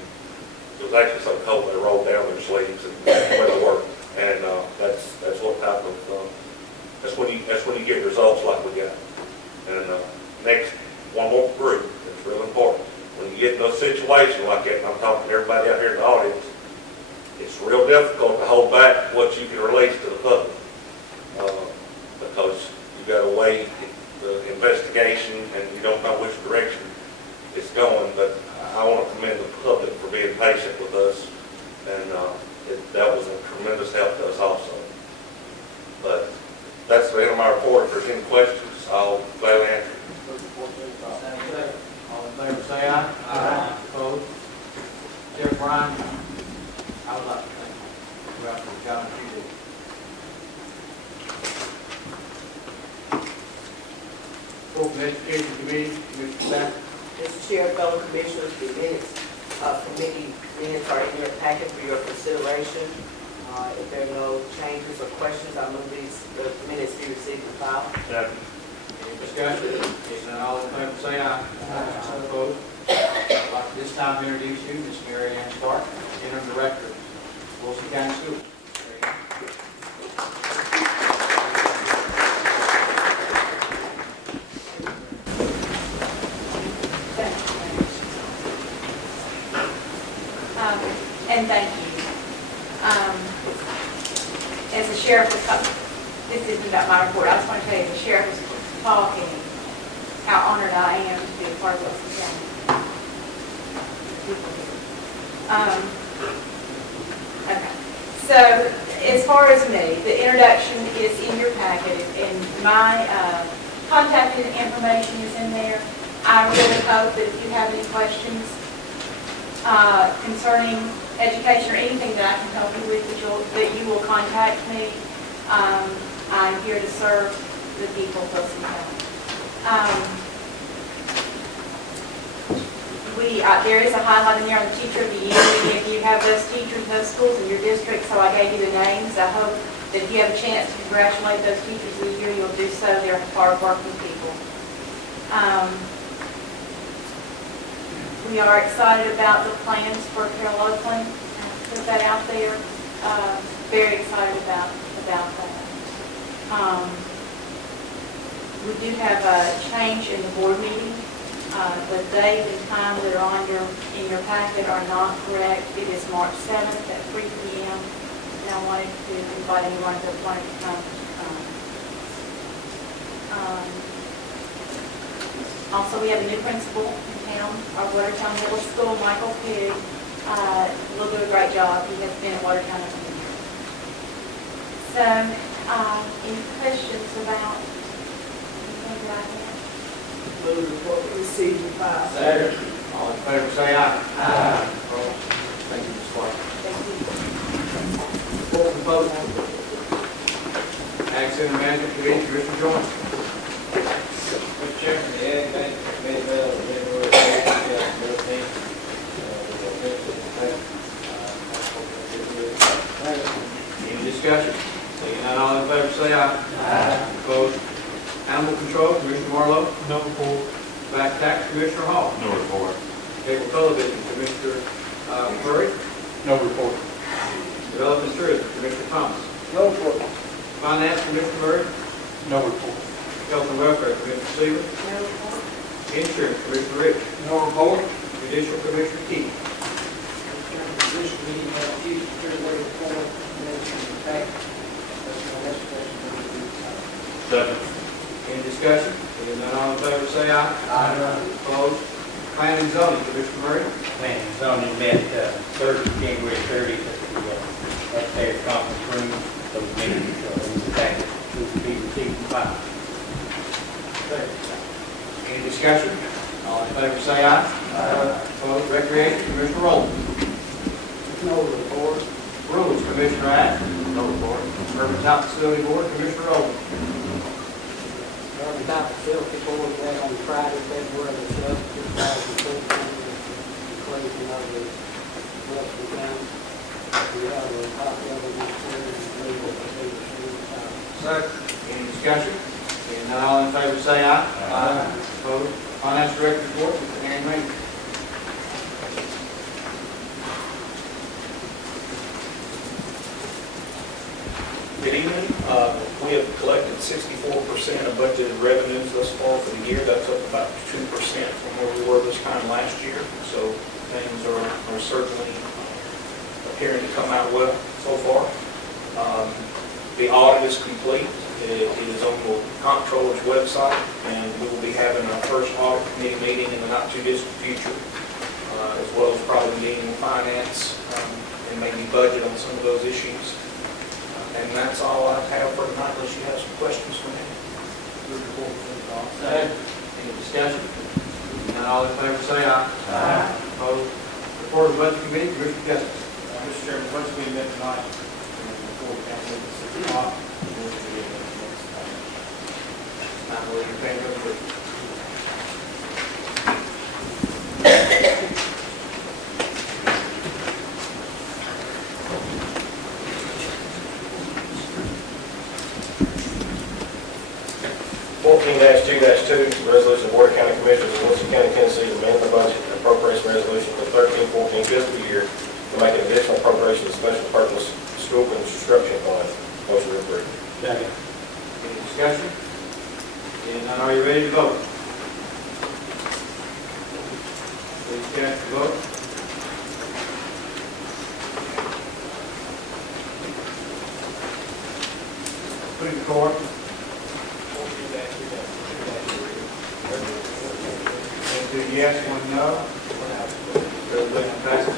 it was actually so cold they rolled down their sleeves and went to work. And that's what type of that's when you get results like we got. And next, one more group that's real important. When you get in a situation like that, and I'm talking to everybody out here in the audience, it's real difficult to hold back what you can release to the public, because you've got to weigh the investigation and you don't know which direction it's going. But I want to commend the public for being patient with us, and that was a tremendous help to us also. But that's the end of my report. If there's any questions, I'll gladly answer. All in favor, say aye. Aye. Opposed? Chair Brian, I would like to thank you throughout the job that you did. Open Education Committee, Mr. Stafford. Mr. Chair, fellow commissioners, the committee minutes are in your packet for your consideration. If there are no changes or questions, I move the minutes be received and filed. Second. Any discussion? If not, all in favor, say aye. Aye. Opposed? I'd like to this time introduce you, Ms. Mary Ann Stark, Interim Director, Wilson County Schools. And thank you. As the sheriff was, this isn't about my report, I just want to tell you, the sheriff was talking, how honored I am to be a part of Wilson County. Okay, so as far as me, the introduction is in your packet, and my contact information is in there. I really hope that if you have any questions concerning education or anything that I can help you with, that you will contact me. I'm here to serve the people of Wilson County. There is a highlight in there on the Teacher of the Year. Many of you have those teachers, those schools in your district, so I gave you the names. I hope that if you have a chance to congratulate those teachers of the year, you'll do so. They're hardworking people. We are excited about the plans for Carol Oakland. Put that out there. Very excited about that. We do have a change in the board meeting. The date and time that are in your packet are not correct. It is March 7th at 3 p.m. And I wanted to invite anyone that wanted to come. Also, we have a new principal in town, our Watertown Middle School, Michael Pigg. Will do a great job. He has been at Watertown for years. So, any questions about anything that I have? Move the report received and filed. Second. All in favor, say aye. Aye. Opposed? Thank you, Ms. White. Thank you. Report from vote. Ag Center Management Committee, Commissioner Jones. Mr. Chairman, the Ag Bank Committee met on January 2013. Any discussion? Seeing none, all in favor, say aye. Aye. Opposed? Animal Control, Commissioner Marlowe. No report. Back Tax, Commissioner Hall. No report. Cable Television, Commissioner Murray. No report. Development and Tourism, Commissioner Thomas. No report. Finance, Commissioner Murray. No report. Health and Welfare, Commissioner Seaver. No report. Insurance, Commissioner Rich. No report. Judicial, Commissioner Key. This meeting has a few fairway report, mentioned in the packet. That's my last question. Second. Any discussion? Seeing none, all in favor, say aye. Aye. Opposed? Planning and Zoning, Commissioner Murray. Planning and zoning met Thursday, January 30th at the upstairs conference room. Those meetings in the packet to be received and filed. Any discussion? All in favor, say aye. Aye. Opposed? Recreation, Commissioner Rowland. No report. Rules, Commissioner Ash. No report. Urban Top Facility Board, Commissioner Rowland. Urban Top Facility Board met on Friday, February the 12th, 2014, inclusion of the Western County. We have a copy of it here and legal procedures. Second. Any discussion? Seeing none, all in favor, say aye. Aye. Opposed? Finance Director's Report, Mr. Aaron Raines. Good evening. We have collected 64% of budgeted revenues thus far for the year. That's up about 2% from where we were this time last year. So things are certainly appearing to come out well so far. The audit is complete. It is on the comptroller's website, and we will be having our first audit committee meeting in the not too distant future, as well as probably meeting with finance and maybe budget on some of those issues. And that's all I have for tonight, unless you have some questions for me. Any discussion? None, all in favor, say aye. Aye. Opposed? Report of Budget Committee, Commissioner Justice. Mr. Chairman, once we met tonight, before council, it's 6 o'clock. I believe you're paying those bills. Resolution of Board of County Commissioners of Wilson County, Tennessee, to amend the budget and appropriation resolution for the 13-14 fiscal year to make an additional appropriation to special purpose school construction fund. Motion to approve. Second. Any discussion? Seeing none, are you ready to vote? Please cast your vote. Put the court. Two yes, one no. Resolution passes.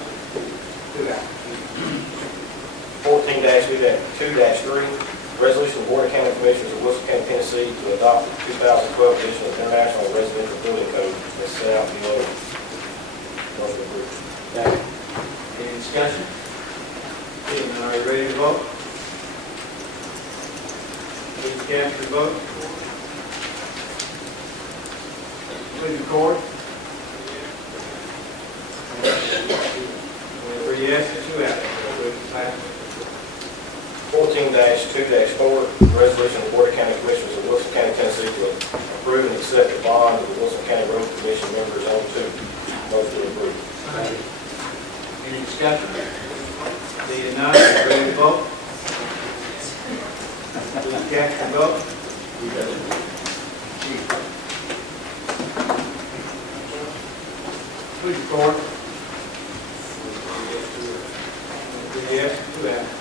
14-2-3, resolution of the Board of County Commissioners of Wilson County, Tennessee to adopt the 2012 edition of International Residential Building Code as set out below. Motion approved. Second. Any discussion? Seeing none, are you ready to vote? Please cast your vote. Please record. 3 yes and 2 absent. Resolution passes. 14-2-4, accept the bond of the Wilson County Road Commission members on to. Motion approved. Any discussion? Seeing none, are you ready to vote? Please cast your vote. Please record. 3 yes, 2 absent.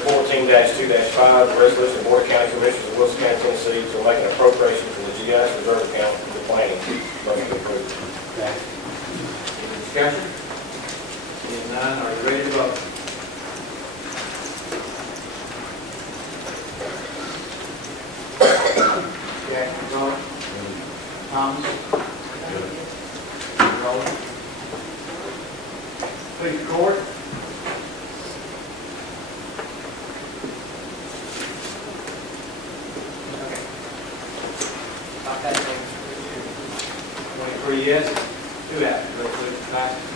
14-2-5, resolution of Board of County Commissioners of Wilson County, Tennessee to make an appropriation from the GIS reserve account to planning. Motion approved. Any discussion? Seeing none, are you ready to vote? Jack, vote. Thomas? Rowland? Please record. Okay. 23 yes, 2 absent. Resolution passes.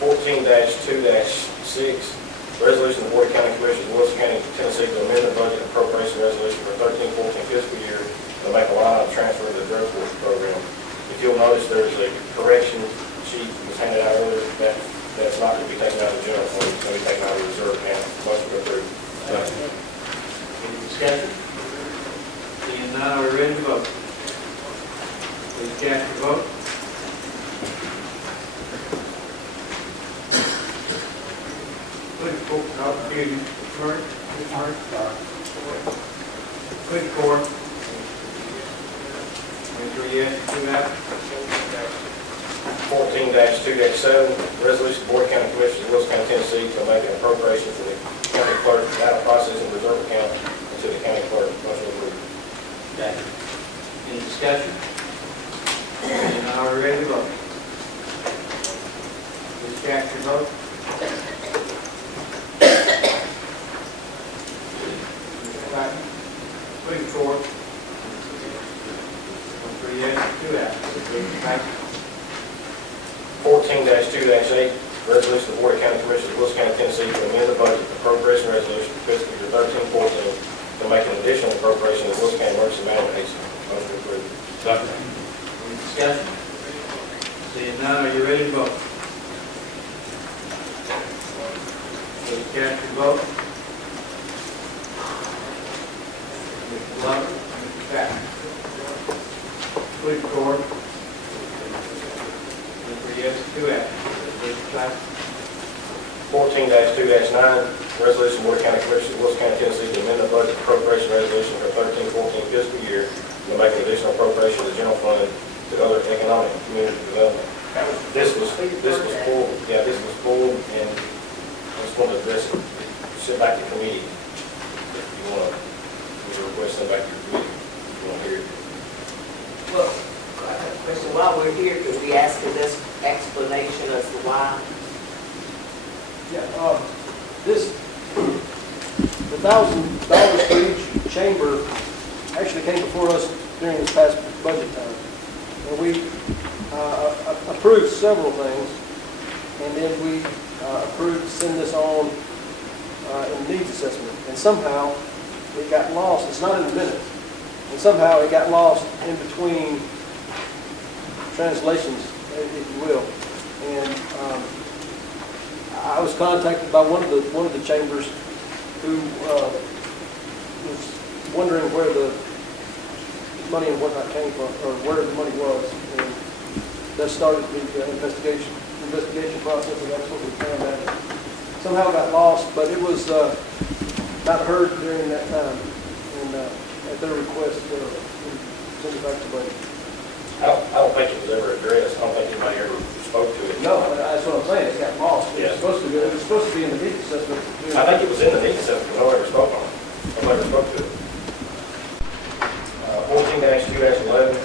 14-2-6, resolution of the Board of County Commissioners of Wilson County, Tennessee to amend the budget appropriation resolution for 13-14 fiscal year to make a line item transfer to the drug court program. If you'll notice, there's a correction sheet that was handed out earlier that's not going to be taken out of the general fund, it's going to be taken out of the reserve account. Motion approved. Any discussion? Seeing none, are we ready to vote? Please cast your vote. Please record. No, excuse me. Murray? Murray? Please record. 23 yes, 2 absent. 14-2-7, resolution of the Board of County Commissioners of Wilson County, Tennessee to make an appropriation for the county clerk data processing reserve account into the county clerk. Motion approved. Any discussion? Seeing none, are we ready to vote? Please cast your vote. Please record. 3 yes, 2 absent. Resolution passes. 14-2-8, resolution of the Board of County Commissioners of Wilson County, Tennessee to amend the budget appropriation resolution for fiscal year 13-14 to make an additional appropriation of Wilson County Emergency Management Agency. Motion approved. Any discussion? Seeing none, are you ready to vote? Please cast your vote. Mr. Glover, Mr. Patton. Please record. 3 yes, 2 absent. Resolution passes. 14-2-9, resolution of the Board of County Commissioners of Wilson County, Tennessee to amend the budget appropriation resolution for 13-14 fiscal year to make an additional appropriation to the general fund to other economic and community development. This was pulled, and I just want to address it, send back to committee. If you want to request send back to your committee, if you want to hear it. Well, I have a question. While we're here, could we ask for this explanation as to why? Yeah, the $1,000 for each chamber actually came before us during this past budget time. And we approved several things, and then we approved to send this on in needs assessment. And somehow it got lost. It's not in the minutes. And somehow it got lost in between translations, if you will. And I was contacted by one of the chambers who was wondering where the money and whatnot came from, or where the money was. And that started the investigation process, and that's what we found out. Somehow got lost, but it was not heard during that time. And at their request, we sent it back to budget. I don't think it was ever addressed. I don't think anybody ever spoke to it. No, that's what I'm saying. It got lost. Yeah. It was supposed to be in the needs assessment. I think it was in the needs assessment, but nobody ever spoke on it. Nobody ever spoke to it. 14-2-11,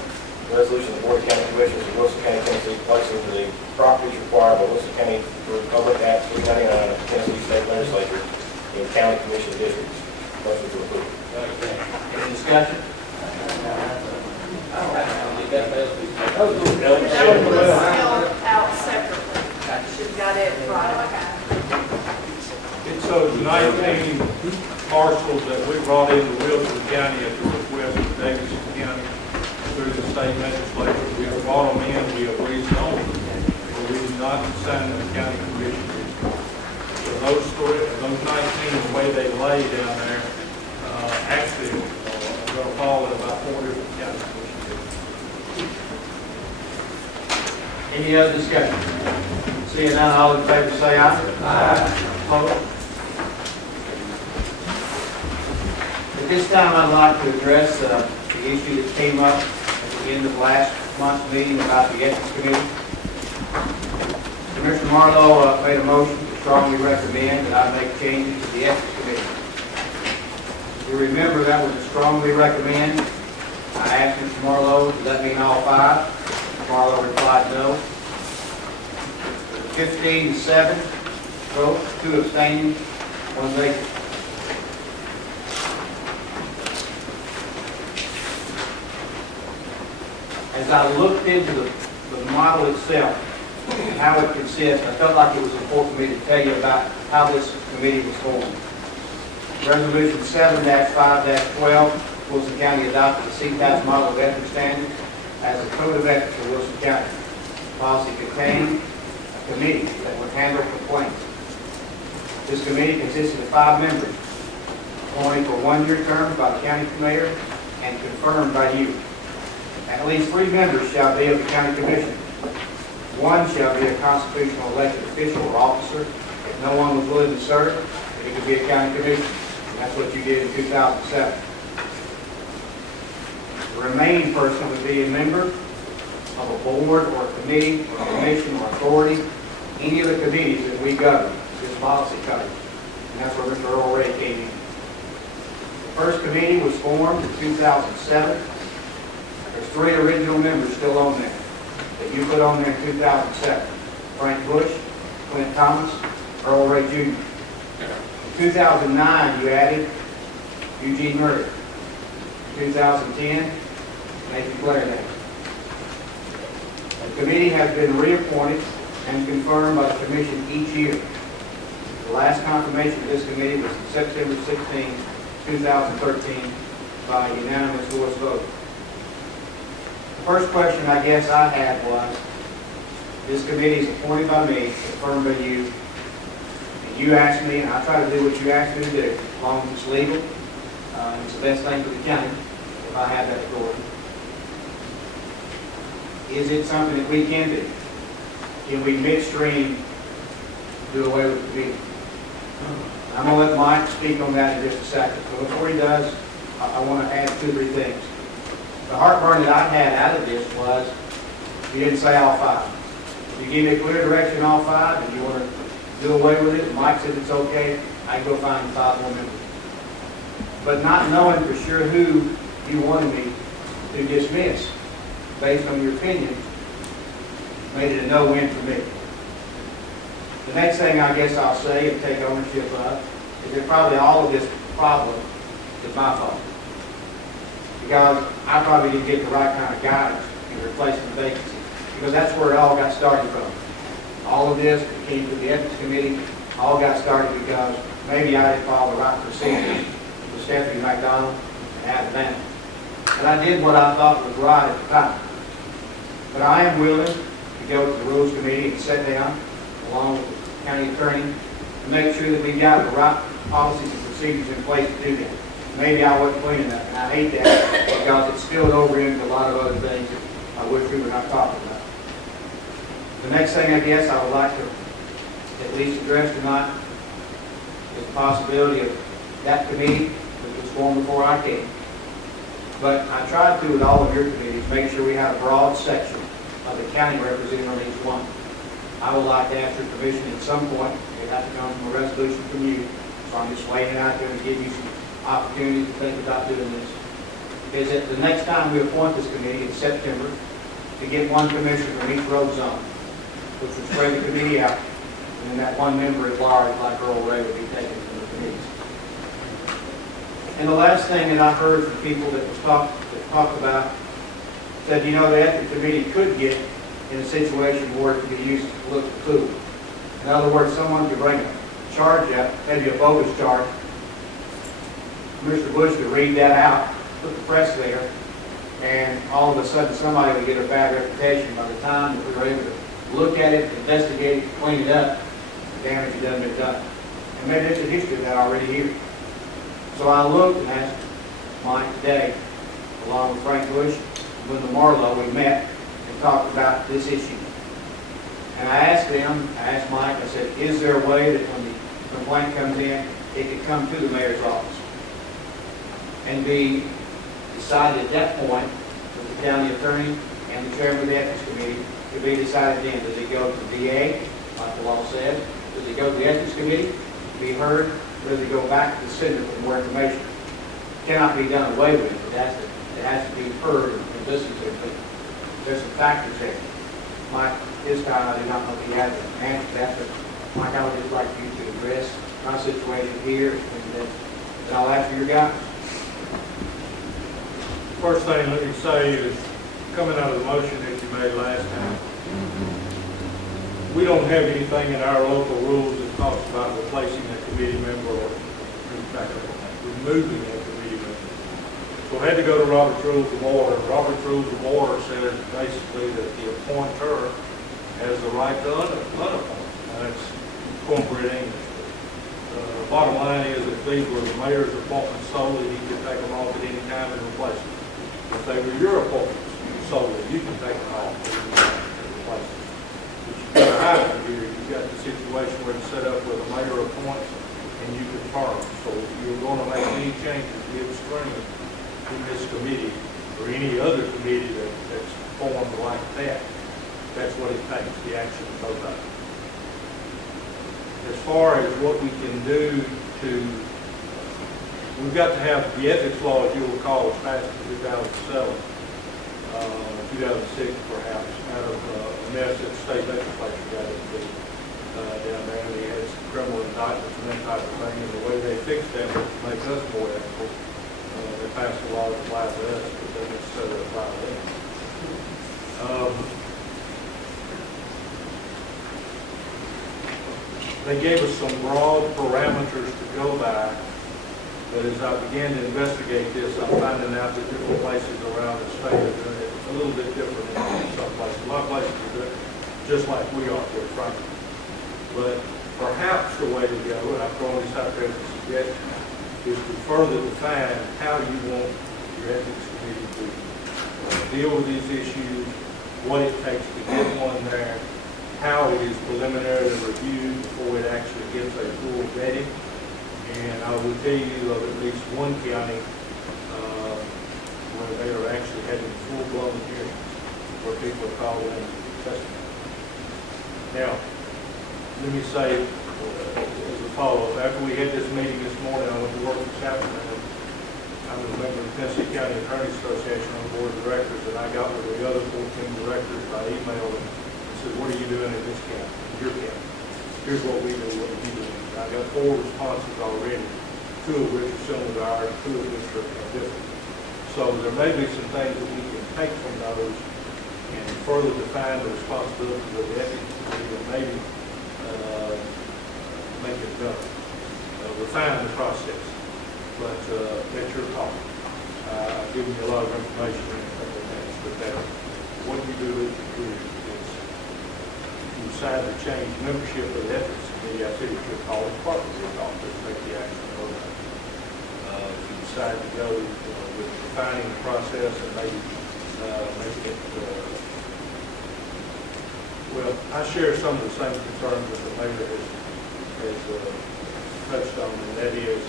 resolution of the Board of County Commissioners of Wilson County, Tennessee, placing the properties required by Wilson County Public Act 399 of the Tennessee State Legislature in county commission districts. Motion to approve. Any discussion? That was spelled out separately. Should have got it right. And so 19 parcels that we brought into Wilson County at the request of Davidson County through the state legislature. We have brought them in, we have rezoned them, but we did not assign them to county commissioners. So those 19, the way they lay down there, actually are going to fall in about 4 different county commissioners. Any other discussion? Seeing none, all in favor say aye. Aye. Opposed? At this time, I'd like to address the issue that came up at the end of last month's meeting about the Ethics Committee. Commissioner Marlowe made a motion to strongly recommend that I make changes to the Ethics Committee. You remember that was a strongly recommend. I asked Mr. Marlowe, does that mean all 5? Mr. Marlowe replied no. 15-7 vote, 2 abstaining, 1 vacant. As I looked into the model itself and how it consists, I felt like it was important for me to tell you about how this committee was formed. Resolution 7-5-12, Wilson County adopted the CPAS model of ethics standards as a code of ethics for Wilson County. The policy contained a committee that would handle complaints. This committee consisted of 5 members, appointed for 1-year terms by the county mayor and confirmed by you. At least 3 members shall be of the county commission. 1 shall be a constitutional elected official or officer. If no one was willing to serve, then it could be a county commission. And that's what you did in 2007. The remaining person would be a member of a board or a committee or a commission or authority, any of the committees that we govern, this policy covers. And that's where Mr. Earl Ray came in. The first committee was formed in 2007. There's 3 original members still on there that you put on there in 2007. Frank Bush, Clint Thomas, Earl Ray Jr. In 2009, you added Eugene Murray. In 2010, Nathan Blair. The committee has been reappointed and confirmed by the commission each year. The last confirmation of this committee was September 16, 2013, by unanimous voice vote. The first question I guess I had was, this committee is appointed by me, confirmed by you, and you asked me, and I try to do what you asked me to do, as long as it's legal. It's the best thing for the county, if I have that authority. Is it something that we can do? Can we midstream do away with the meeting? I'm going to let Mike speak on that in just a second. But before he does, I want to add 2 or 3 things. The heartburn that I had out of this was you didn't say all 5. If you give me a clear direction all 5 and you want to do away with it, and Mike said it's okay, I can go find 5 more members. But not knowing for sure who you wanted me to dismiss based on your opinion made it a no-win for me. The next thing I guess I'll say and take ownership of is that probably all of this problem is my fault. Because I probably didn't get the right kind of guidance in replacing the vacancy. Because that's where it all got started from. All of this that came to the Ethics Committee all got started because maybe I didn't follow the right procedures with Stephanie McDonald and Adam Mann. And I did what I thought was right at the time. But I am willing to go to the Rules Committee and sit down along with the county attorney and make sure that we've got the right policies and procedures in place to do that. Maybe I wasn't clean enough, and I hate that because it spilled over into a lot of other things that I wish we were not talking about. The next thing I guess I would like to at least address tonight is the possibility of that committee that was formed before I came. But I tried to, with all of your committees, make sure we had a broad section of the county represented on each one. I would like to ask your permission at some point, it has to come from a resolution from you, so I'm just laying it out there to give you some opportunity to think about doing this. Is that the next time we appoint this committee in September, to get 1 commissioner from each road zone, which would spread the committee out, and then that 1 member at large, like Earl Ray, would be taken from the committees. And the last thing that I heard from people that talked about said, you know, the Ethics Committee could get in a situation where it could be used as a political tool. In other words, someone could bring a charge up, maybe a bogus charge, Commissioner Bush could read that out, put the press there, and all of a sudden, somebody would get a bad reputation. By the time that we were able to look at it, investigate it, clean it up, the damage had done been done. And maybe there's a history of that already here. So I looked and asked Mike today, along with Frank Bush, and Linda Marlowe, we met and talked about this issue. And I asked Mike, I said, is there a way that when the complaint comes in, it could come to the mayor's office and be decided at that point with the county attorney and the chairman of the ethics committee to be decided then. Does it go to the DA, like the law says? Does it go to the ethics committee to be heard? Or does it go back to the senator for more information? It cannot be done away with. It has to be heard and listened to. But there's some factors there. Mike, this time I do not know if he has an answer to that, but Mike, I would just like you to address my situation here, and then I'll ask for your guidance. First thing let me say is, coming out of the motion that you made last time, we don't have anything in our local rules that talks about replacing a committee member or removing a committee member. So I had to go to Robert's Rules of Order. Robert's Rules of Order says basically that the appointer has the right to unappoint. That's corporate English. Bottom line is, if these were the mayor's appointments solely, he could take them off at any time and replace them. If they were your appointments solely, you can take them off at any time and replace them. But you've got a hybrid here. You've got the situation where it's set up where the mayor appoints and you confirm. So if you're going to make any changes midstream in this committee or any other committee that's formed like that, that's what it takes, the action of both of them. As far as what we can do we've got to have the ethics law, as you'll recall, was passed in 2007, 2006 perhaps, out of a mess that the state legislature got into down there. They had some criminal indictments and that type of thing, and the way they fixed that was to make us more ethical. They passed a law that applied to us, but they didn't necessarily apply to them. They gave us some broad parameters to go by, but as I began to investigate this, I'm finding out that different places around the state are doing it a little bit different in some places. A lot of places are doing it just like we are here, frankly. But perhaps the way to go, and I'm throwing this out there as a suggestion, is to further define how you want your ethics committee to deal with these issues, what it takes to get one there, how it is preliminarily reviewed before it actually gets a full vetting. And I will tell you of at least one county where they are actually having full-blown hearings where people are called in to testify. Now, let me say as a follow-up, after we had this meeting this morning, I went to work this afternoon. I'm a member of the Tennessee County Attorneys Association on the board of directors, and I got with the other 14 directors by email and said, what are you doing in this county, in your county? Here's what we do, what are you doing? I got 4 responses already, 2 of which are similar to ours, 2 of which are different. So there may be some things that we can take from those and further define the responsibilities of the ethics committee and maybe make it better, refine the process. But that's your call. I've given you a lot of information in a couple of minutes, but what you do is you decide to change membership of the ethics committee. I said it's your call, it's part of your call to make the action go down. If you decide to go with refining the process and maybe making it, well, I share some of the same concerns that the mayor has touched on, and that is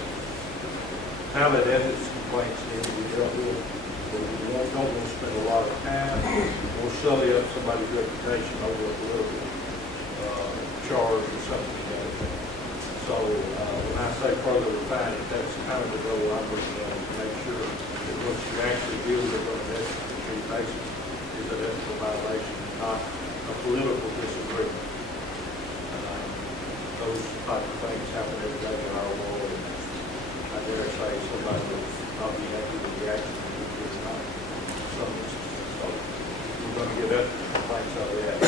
how that ethics complaints need to be dealt with. We don't want to spend a lot of time or sully up somebody's reputation over a political charge or something like that. So when I say further refine it, that's kind of the goal I'm looking at, to make sure that what you actually deal with on an ethical basis is an ethical violation, not a political disagreement. Those type of things happen every day in our world, and I dare say somebody will not be happy with the action of it or not. So we're going to get ethical complaints out of that.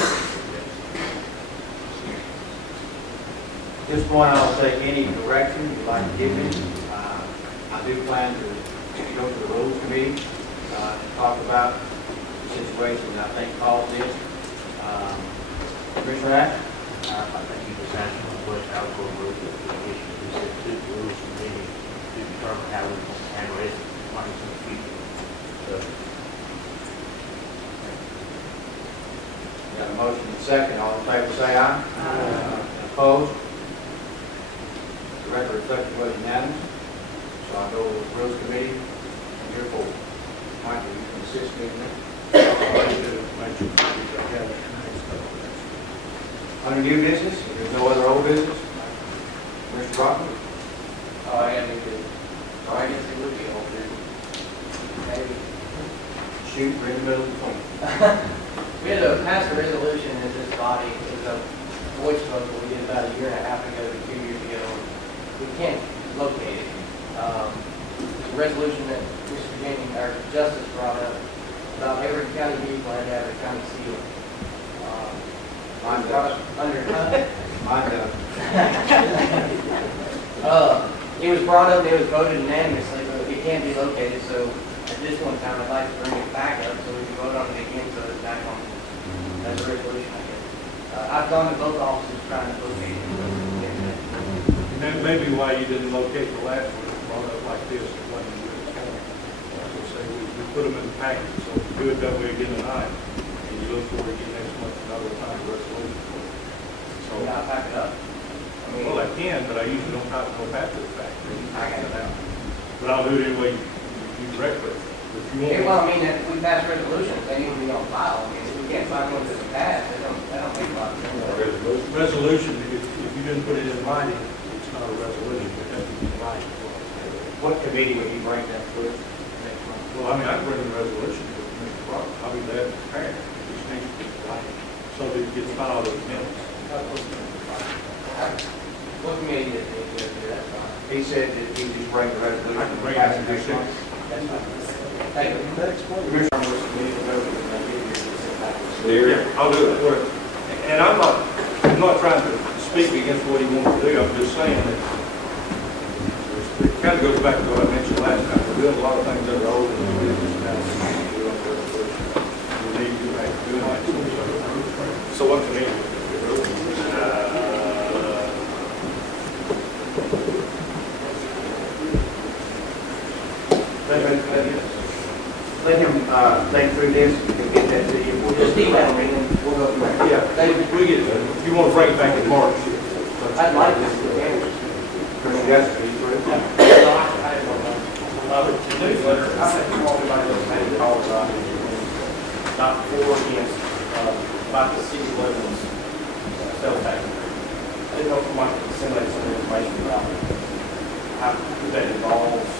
At this point, I'll take any direction you'd like to give me. I do plan to go to the Rules Committee, and talk about the situation that I think caused this. Commissioner Rath? I think you just answered my question. I was going to move the commission, we said to the rules committee to determine how we can handle it, money in the future. So, Got a motion and a second. All in favor, say aye. Opposed? The record reflects it was unanimous. So I go to the Rules Committee, and you're for. Michael, you can assist me in that. Under new business, if there's no other old business, Mr. Brockman? Oh, I am good. Oh, I guess it would be all good. Maybe. Shoot, we're in the middle of the point. We had to pass a resolution in this body, it was a voice vote that we did about a year and a half ago to 2 years ago. We can't locate it. It's a resolution that Mr. Jennings, our justice brought up, about every county vehicle had to have a county seal. Mine does. Mine does. It was brought up, it was voted unanimously, but it can't be located, so at this one time, I'd like to bring it back up so we can vote on it again, so it's back on as a resolution, I guess. I've gone to both offices trying to locate it. And that may be why you didn't locate the last one, it brought up like this, it wasn't really county. So say we put them in the package, so if you do it that way again tonight, and you look for it again next month, another time, resolution for it. So, So now pack it up. I mean, well, I can, but I usually don't have to go back to the fact. I got it out. But I'll do it any way you direct it. If you want. Well, I mean, if we pass resolutions, they need to be on file. I mean, if we can't find one that's passed, that don't make a lot of sense. Resolution, if you didn't put it in writing, it's not a resolution, it has to be in writing. What committee would you bring that with next month? Well, I mean, I can bring the resolution to Mr. Brock, I'll be glad to prepare it. It just needs to be in writing, so that it gets filed as minutes. What committee did they do that? He said that he just bring the resolution. I can bring it Pass next next month. That's fine. Thank you. I'll do it. And I'm not trying to speak against what he wants to do, I'm just saying that it kind of goes back to what I mentioned last time. We're doing a lot of things that are old and new business now. We need to have to do it. So what committee? Let him think through this and get that to you. We'll Just email me and we'll go from there. Yeah, we get it. If you want to bring it back in March. I'd like this to be. Commissioner Gasko, you agree? The newsletter, I think everybody else made a call about it. Not for or against, about the city of Lebanon's sales tax. I didn't know if we might disseminate some information about how that involves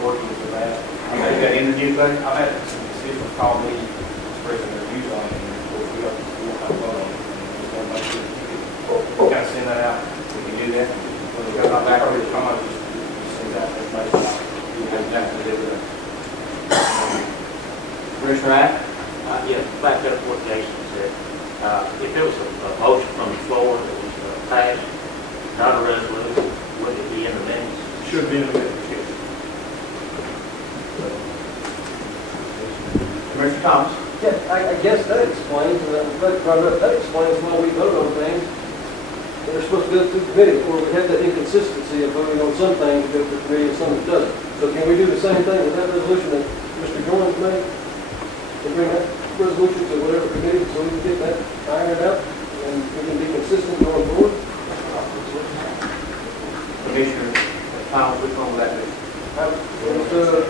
working with that. You got an interview, buddy? I've had some constituents call me, expressing their views on it, and of course, we don't have to vote on it. Just want to make sure we kind of send that out. We can do that. When we come back over the comment, just send that information out. You have nothing to do with it. Commissioner Rath? Yeah, back up what Jason said. If there was a motion from the floor that was passed, not a resolution, would it be in the minutes? Should be in the minutes, yes. Commissioner Thomas? Yeah, I guess that explains, that explains why we vote on things that are supposed to go through committee, or we have that inconsistency of voting on some things that go through committee and some that doesn't. So can we do the same thing with that resolution that Mr. Jones made? And bring that resolution to whatever committee so we can get that ironed out and we can be consistent going forward? Commissioner Thomas, which one will that be? It's a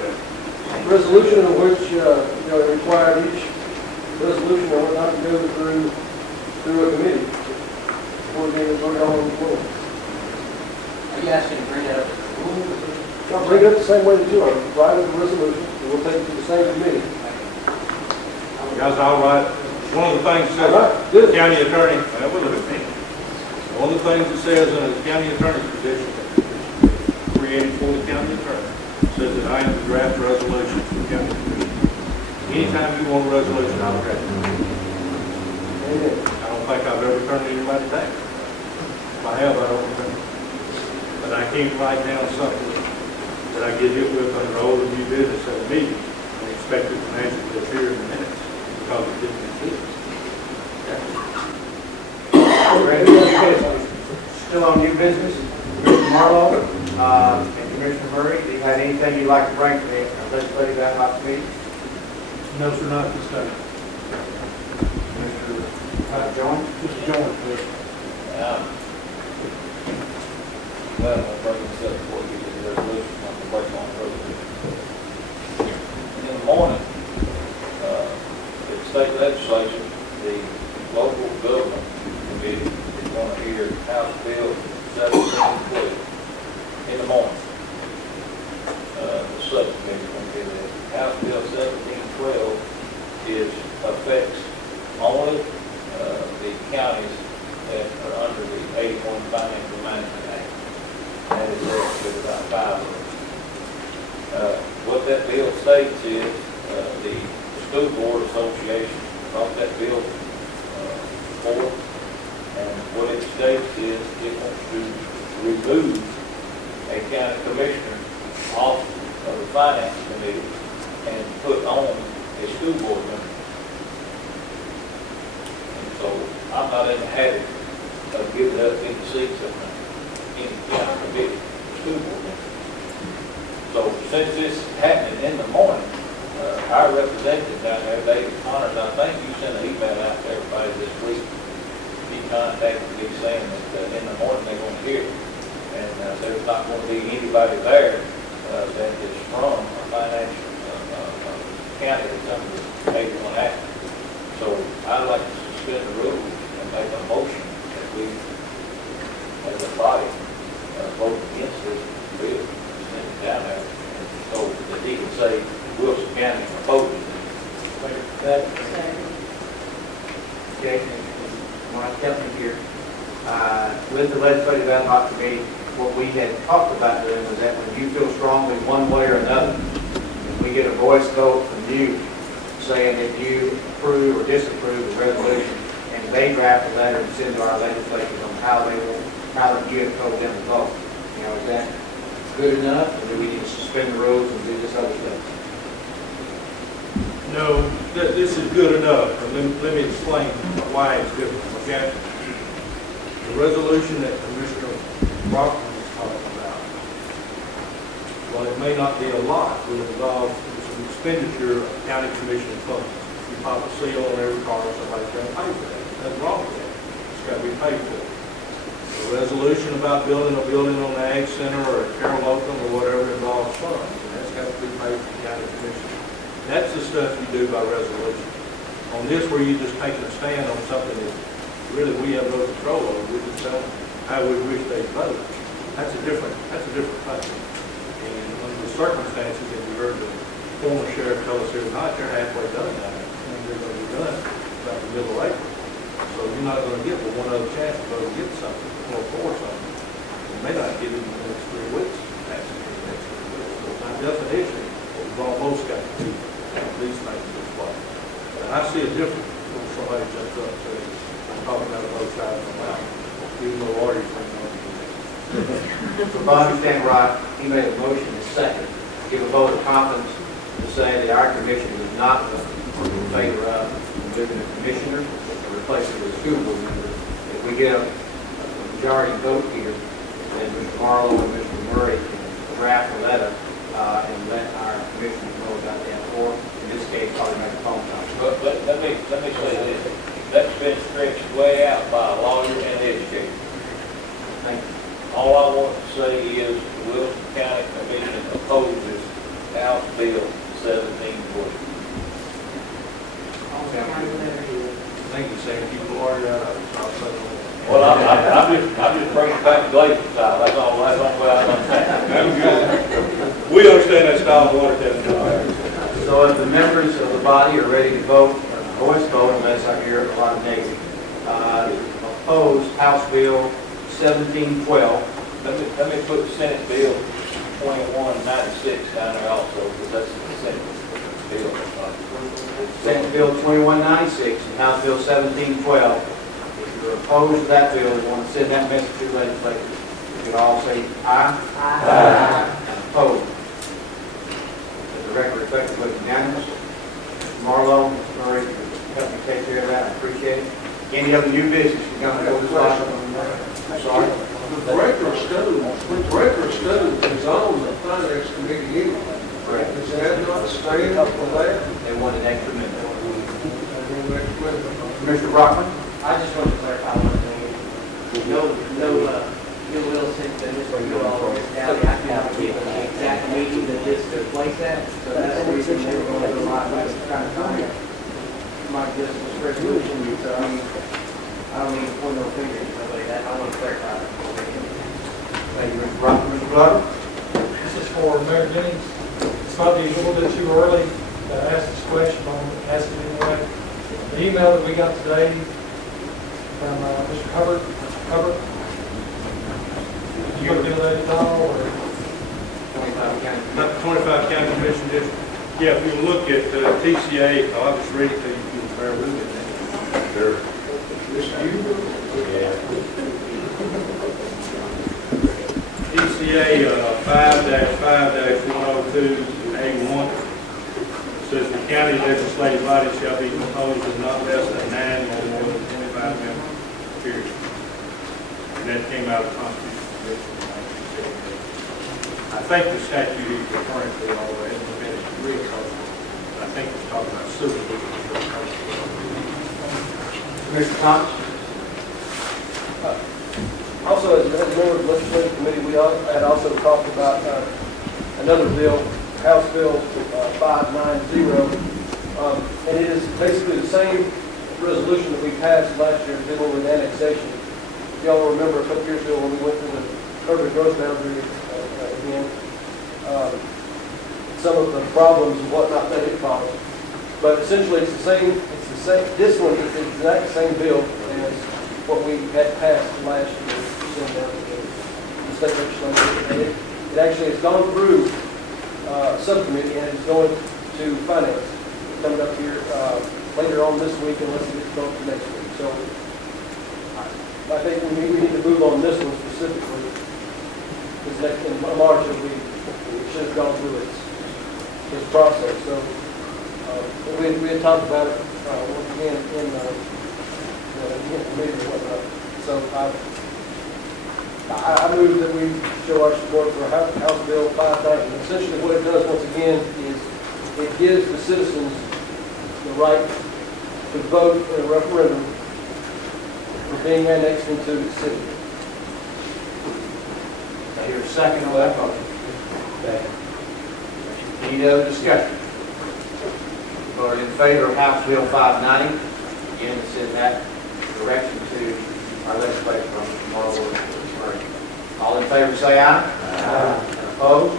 resolution in which, it required each resolution or whatnot to go through a committee before being voted on the floor. Are you asking to bring it up as a rule? I'll bring it up the same way that you are. Write up a resolution, and we'll take it to the same committee. Guys, all right. One of the things that says county attorney, one of the things it says in the county attorney's position created for the county attorney says that I am to draft resolutions for the county commission. Anytime you want a resolution, I'll draft it. I don't think I've ever turned anybody down. If I have, I don't remember. But I can't write down something that I get hit with under old and new business at a meeting, and expected to answer this here in the minutes, because it didn't exist. Still on new business, Commissioner Marlowe, and Commissioner Murray, do you have anything you'd like to bring to the legislative ad hoc committee? No, sir, not this time. Mr. Jones? Mr. Jones, please. Well, I'll break this up before we get to the resolution, I'm gonna break on the resolution. In the morning, at the state legislature, the local government committee is gonna hear House Bill 1712 in the morning. The subcommittee is gonna hear that. House Bill 1712 affects only the counties that are under the 81 Financial Management Act. That is with about 5 of them. What that bill states is the School Board Association brought that bill forward, and what it states is it wants to remove a county commissioner off of the finance committee and put on a school board member. And so I'm not in the habit of giving up any seats in any county committee, school board member. So since this is happening in the morning, our representative down there, David Connors, I think you sent an email out to everybody this week. He contacted me saying that in the morning they're going to hear it. And there's not going to be anybody there that is from a financial county that's under the 81 Act. So I'd like to suspend the rules and make a motion that we, as a body, vote against this bill, send it down there, so that he can say Wilson County opposes it. Okay, Mark, help me here. With the legislative ad hoc committee, what we had talked about doing was that when you feel strongly one way or another, we get a voice vote from you saying that you approve or disapprove the resolution, and they draft a letter and send to our legislators on how you have told them to vote. You know, is that good enough, or do we need to suspend the rules and do this other stuff? No, this is good enough, and let me explain why it's different, okay? The resolution that Commissioner Brockman is talking about, while it may not be a lot, will involve some expenditure of county commission funds. You pop a seal on every car, somebody's got to pay for that. Nothing wrong with that. It's got to be paid for. The resolution about building a building on the Ag Center or a Carroll Oakland or whatever involves funds, and that's got to be paid for the county commission. That's the stuff you do by resolution. On this, where you're just taking a stand on something that really we have no control over, we just tell them how we wish they vote. That's a different thing. And under the circumstances that we heard the former sheriff tell us here tonight, they're halfway done now, and they're going to be done about the middle of April. So you're not going to get one other chance to vote to get something or for something. You may not get it in the next 3 weeks. So by definition, we've almost got to do these things this way. And I see a difference when somebody jumps up and says, I'm talking about both sides of the mouth. Even though lawyers may not do that. So if I understand right, he made a motion to second, give a vote of confidence to say that our commission is not in favor of removing a commissioner or replacing with a school board member. If we get a majority vote here, then Mr. Marlowe and Mr. Murray can draft a letter and let our commissioner know about that, or in this case, probably make a phone call. But let me say this, that's been stretched way out by a lawyer and educator. Thank you. All I want to say is the Wilson County Commission opposes House Bill 1740. Thank you, Sam. Keep the lawyer out of it. I'll say no more. Well, I'm just bringing it back to Gladeville style. That's all I understand. I'm good. We understand that style of Watertown. So if the members of the body are ready to vote, voice vote, unless I hear a lot of negative, oppose House Bill 1712. Let me put the Senate Bill 2196 down there also, because that's the Senate bill. Senate Bill 2196 and House Bill 1712. If you're opposed to that bill and want to send that message to the legislators, you could all say aye. Aye. And opposed. Any other new business to come before this body? I'm sorry. The director of schools is on the finance committee anyway. Correct. Is that not staying up for that? They want an extra minute. Commissioner Brockman? I just want to clarify one thing. You will since then, this will go all over down, you have to have the exact meeting that this took place at. So that's the reason they were going to go live, I was trying to find my business resolution, so I don't need to point no fingers at nobody, that, I want to clarify that. Thank you, Mr. Brockman. Mr. Glover? This is for Mayor Jennings. It's might be a little bit too early to ask this question, but I'm going to ask it anyway. The email that we got today from Mr. Hubbard, did you do that at all, or? 25 county. Not the 25 county commission district. Yeah, if you look at TCA, I'll just read it to you, if you can bear with me. Sure. Yeah. TCA 5-5-102A1 says the county legislative body shall be composed of not less than 9 or more than 25 members, period. And that came out of the Constitution. I think the statute is referring to all the administrative because I think it's talking about supervision. Commissioner Thomas? Also, as a member of the legislative committee, we had also talked about another bill, House Bill 590, and it is basically the same resolution that we passed last year dealing with annexation. If y'all remember a couple years ago when we went through the urban growth boundary again, some of the problems and whatnot that it caused. But essentially, it's the same. This one is the exact same bill as what we had passed last year. The state legislature, and it actually has gone through subcommittee and it's going to finance. It's coming up here later on this week unless it gets going to next week. So I think we need to move on this one specifically. Because next in March we should have gone through its process. So we had talked about it once again in committee or whatnot. So I move that we show our support for House Bill 590. Essentially what it does, once again, is it gives the citizens the right to vote in a referendum for being annexed into the city. I hear a second on that motion. Any other discussion? Voted in favor of House Bill 590. Again, it's in that direction to our legislature from tomorrow. All in favor say aye. Aye. And opposed?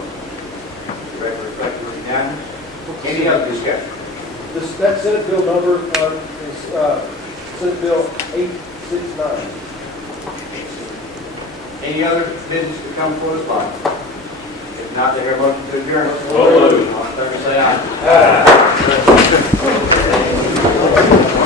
The record reflects we're unanimous. Any other discussion? That Senate bill number is Senate Bill 869. Any other business to come before this body? If not, they hear a motion to adjourn. So moved. All in favor say aye. Aye.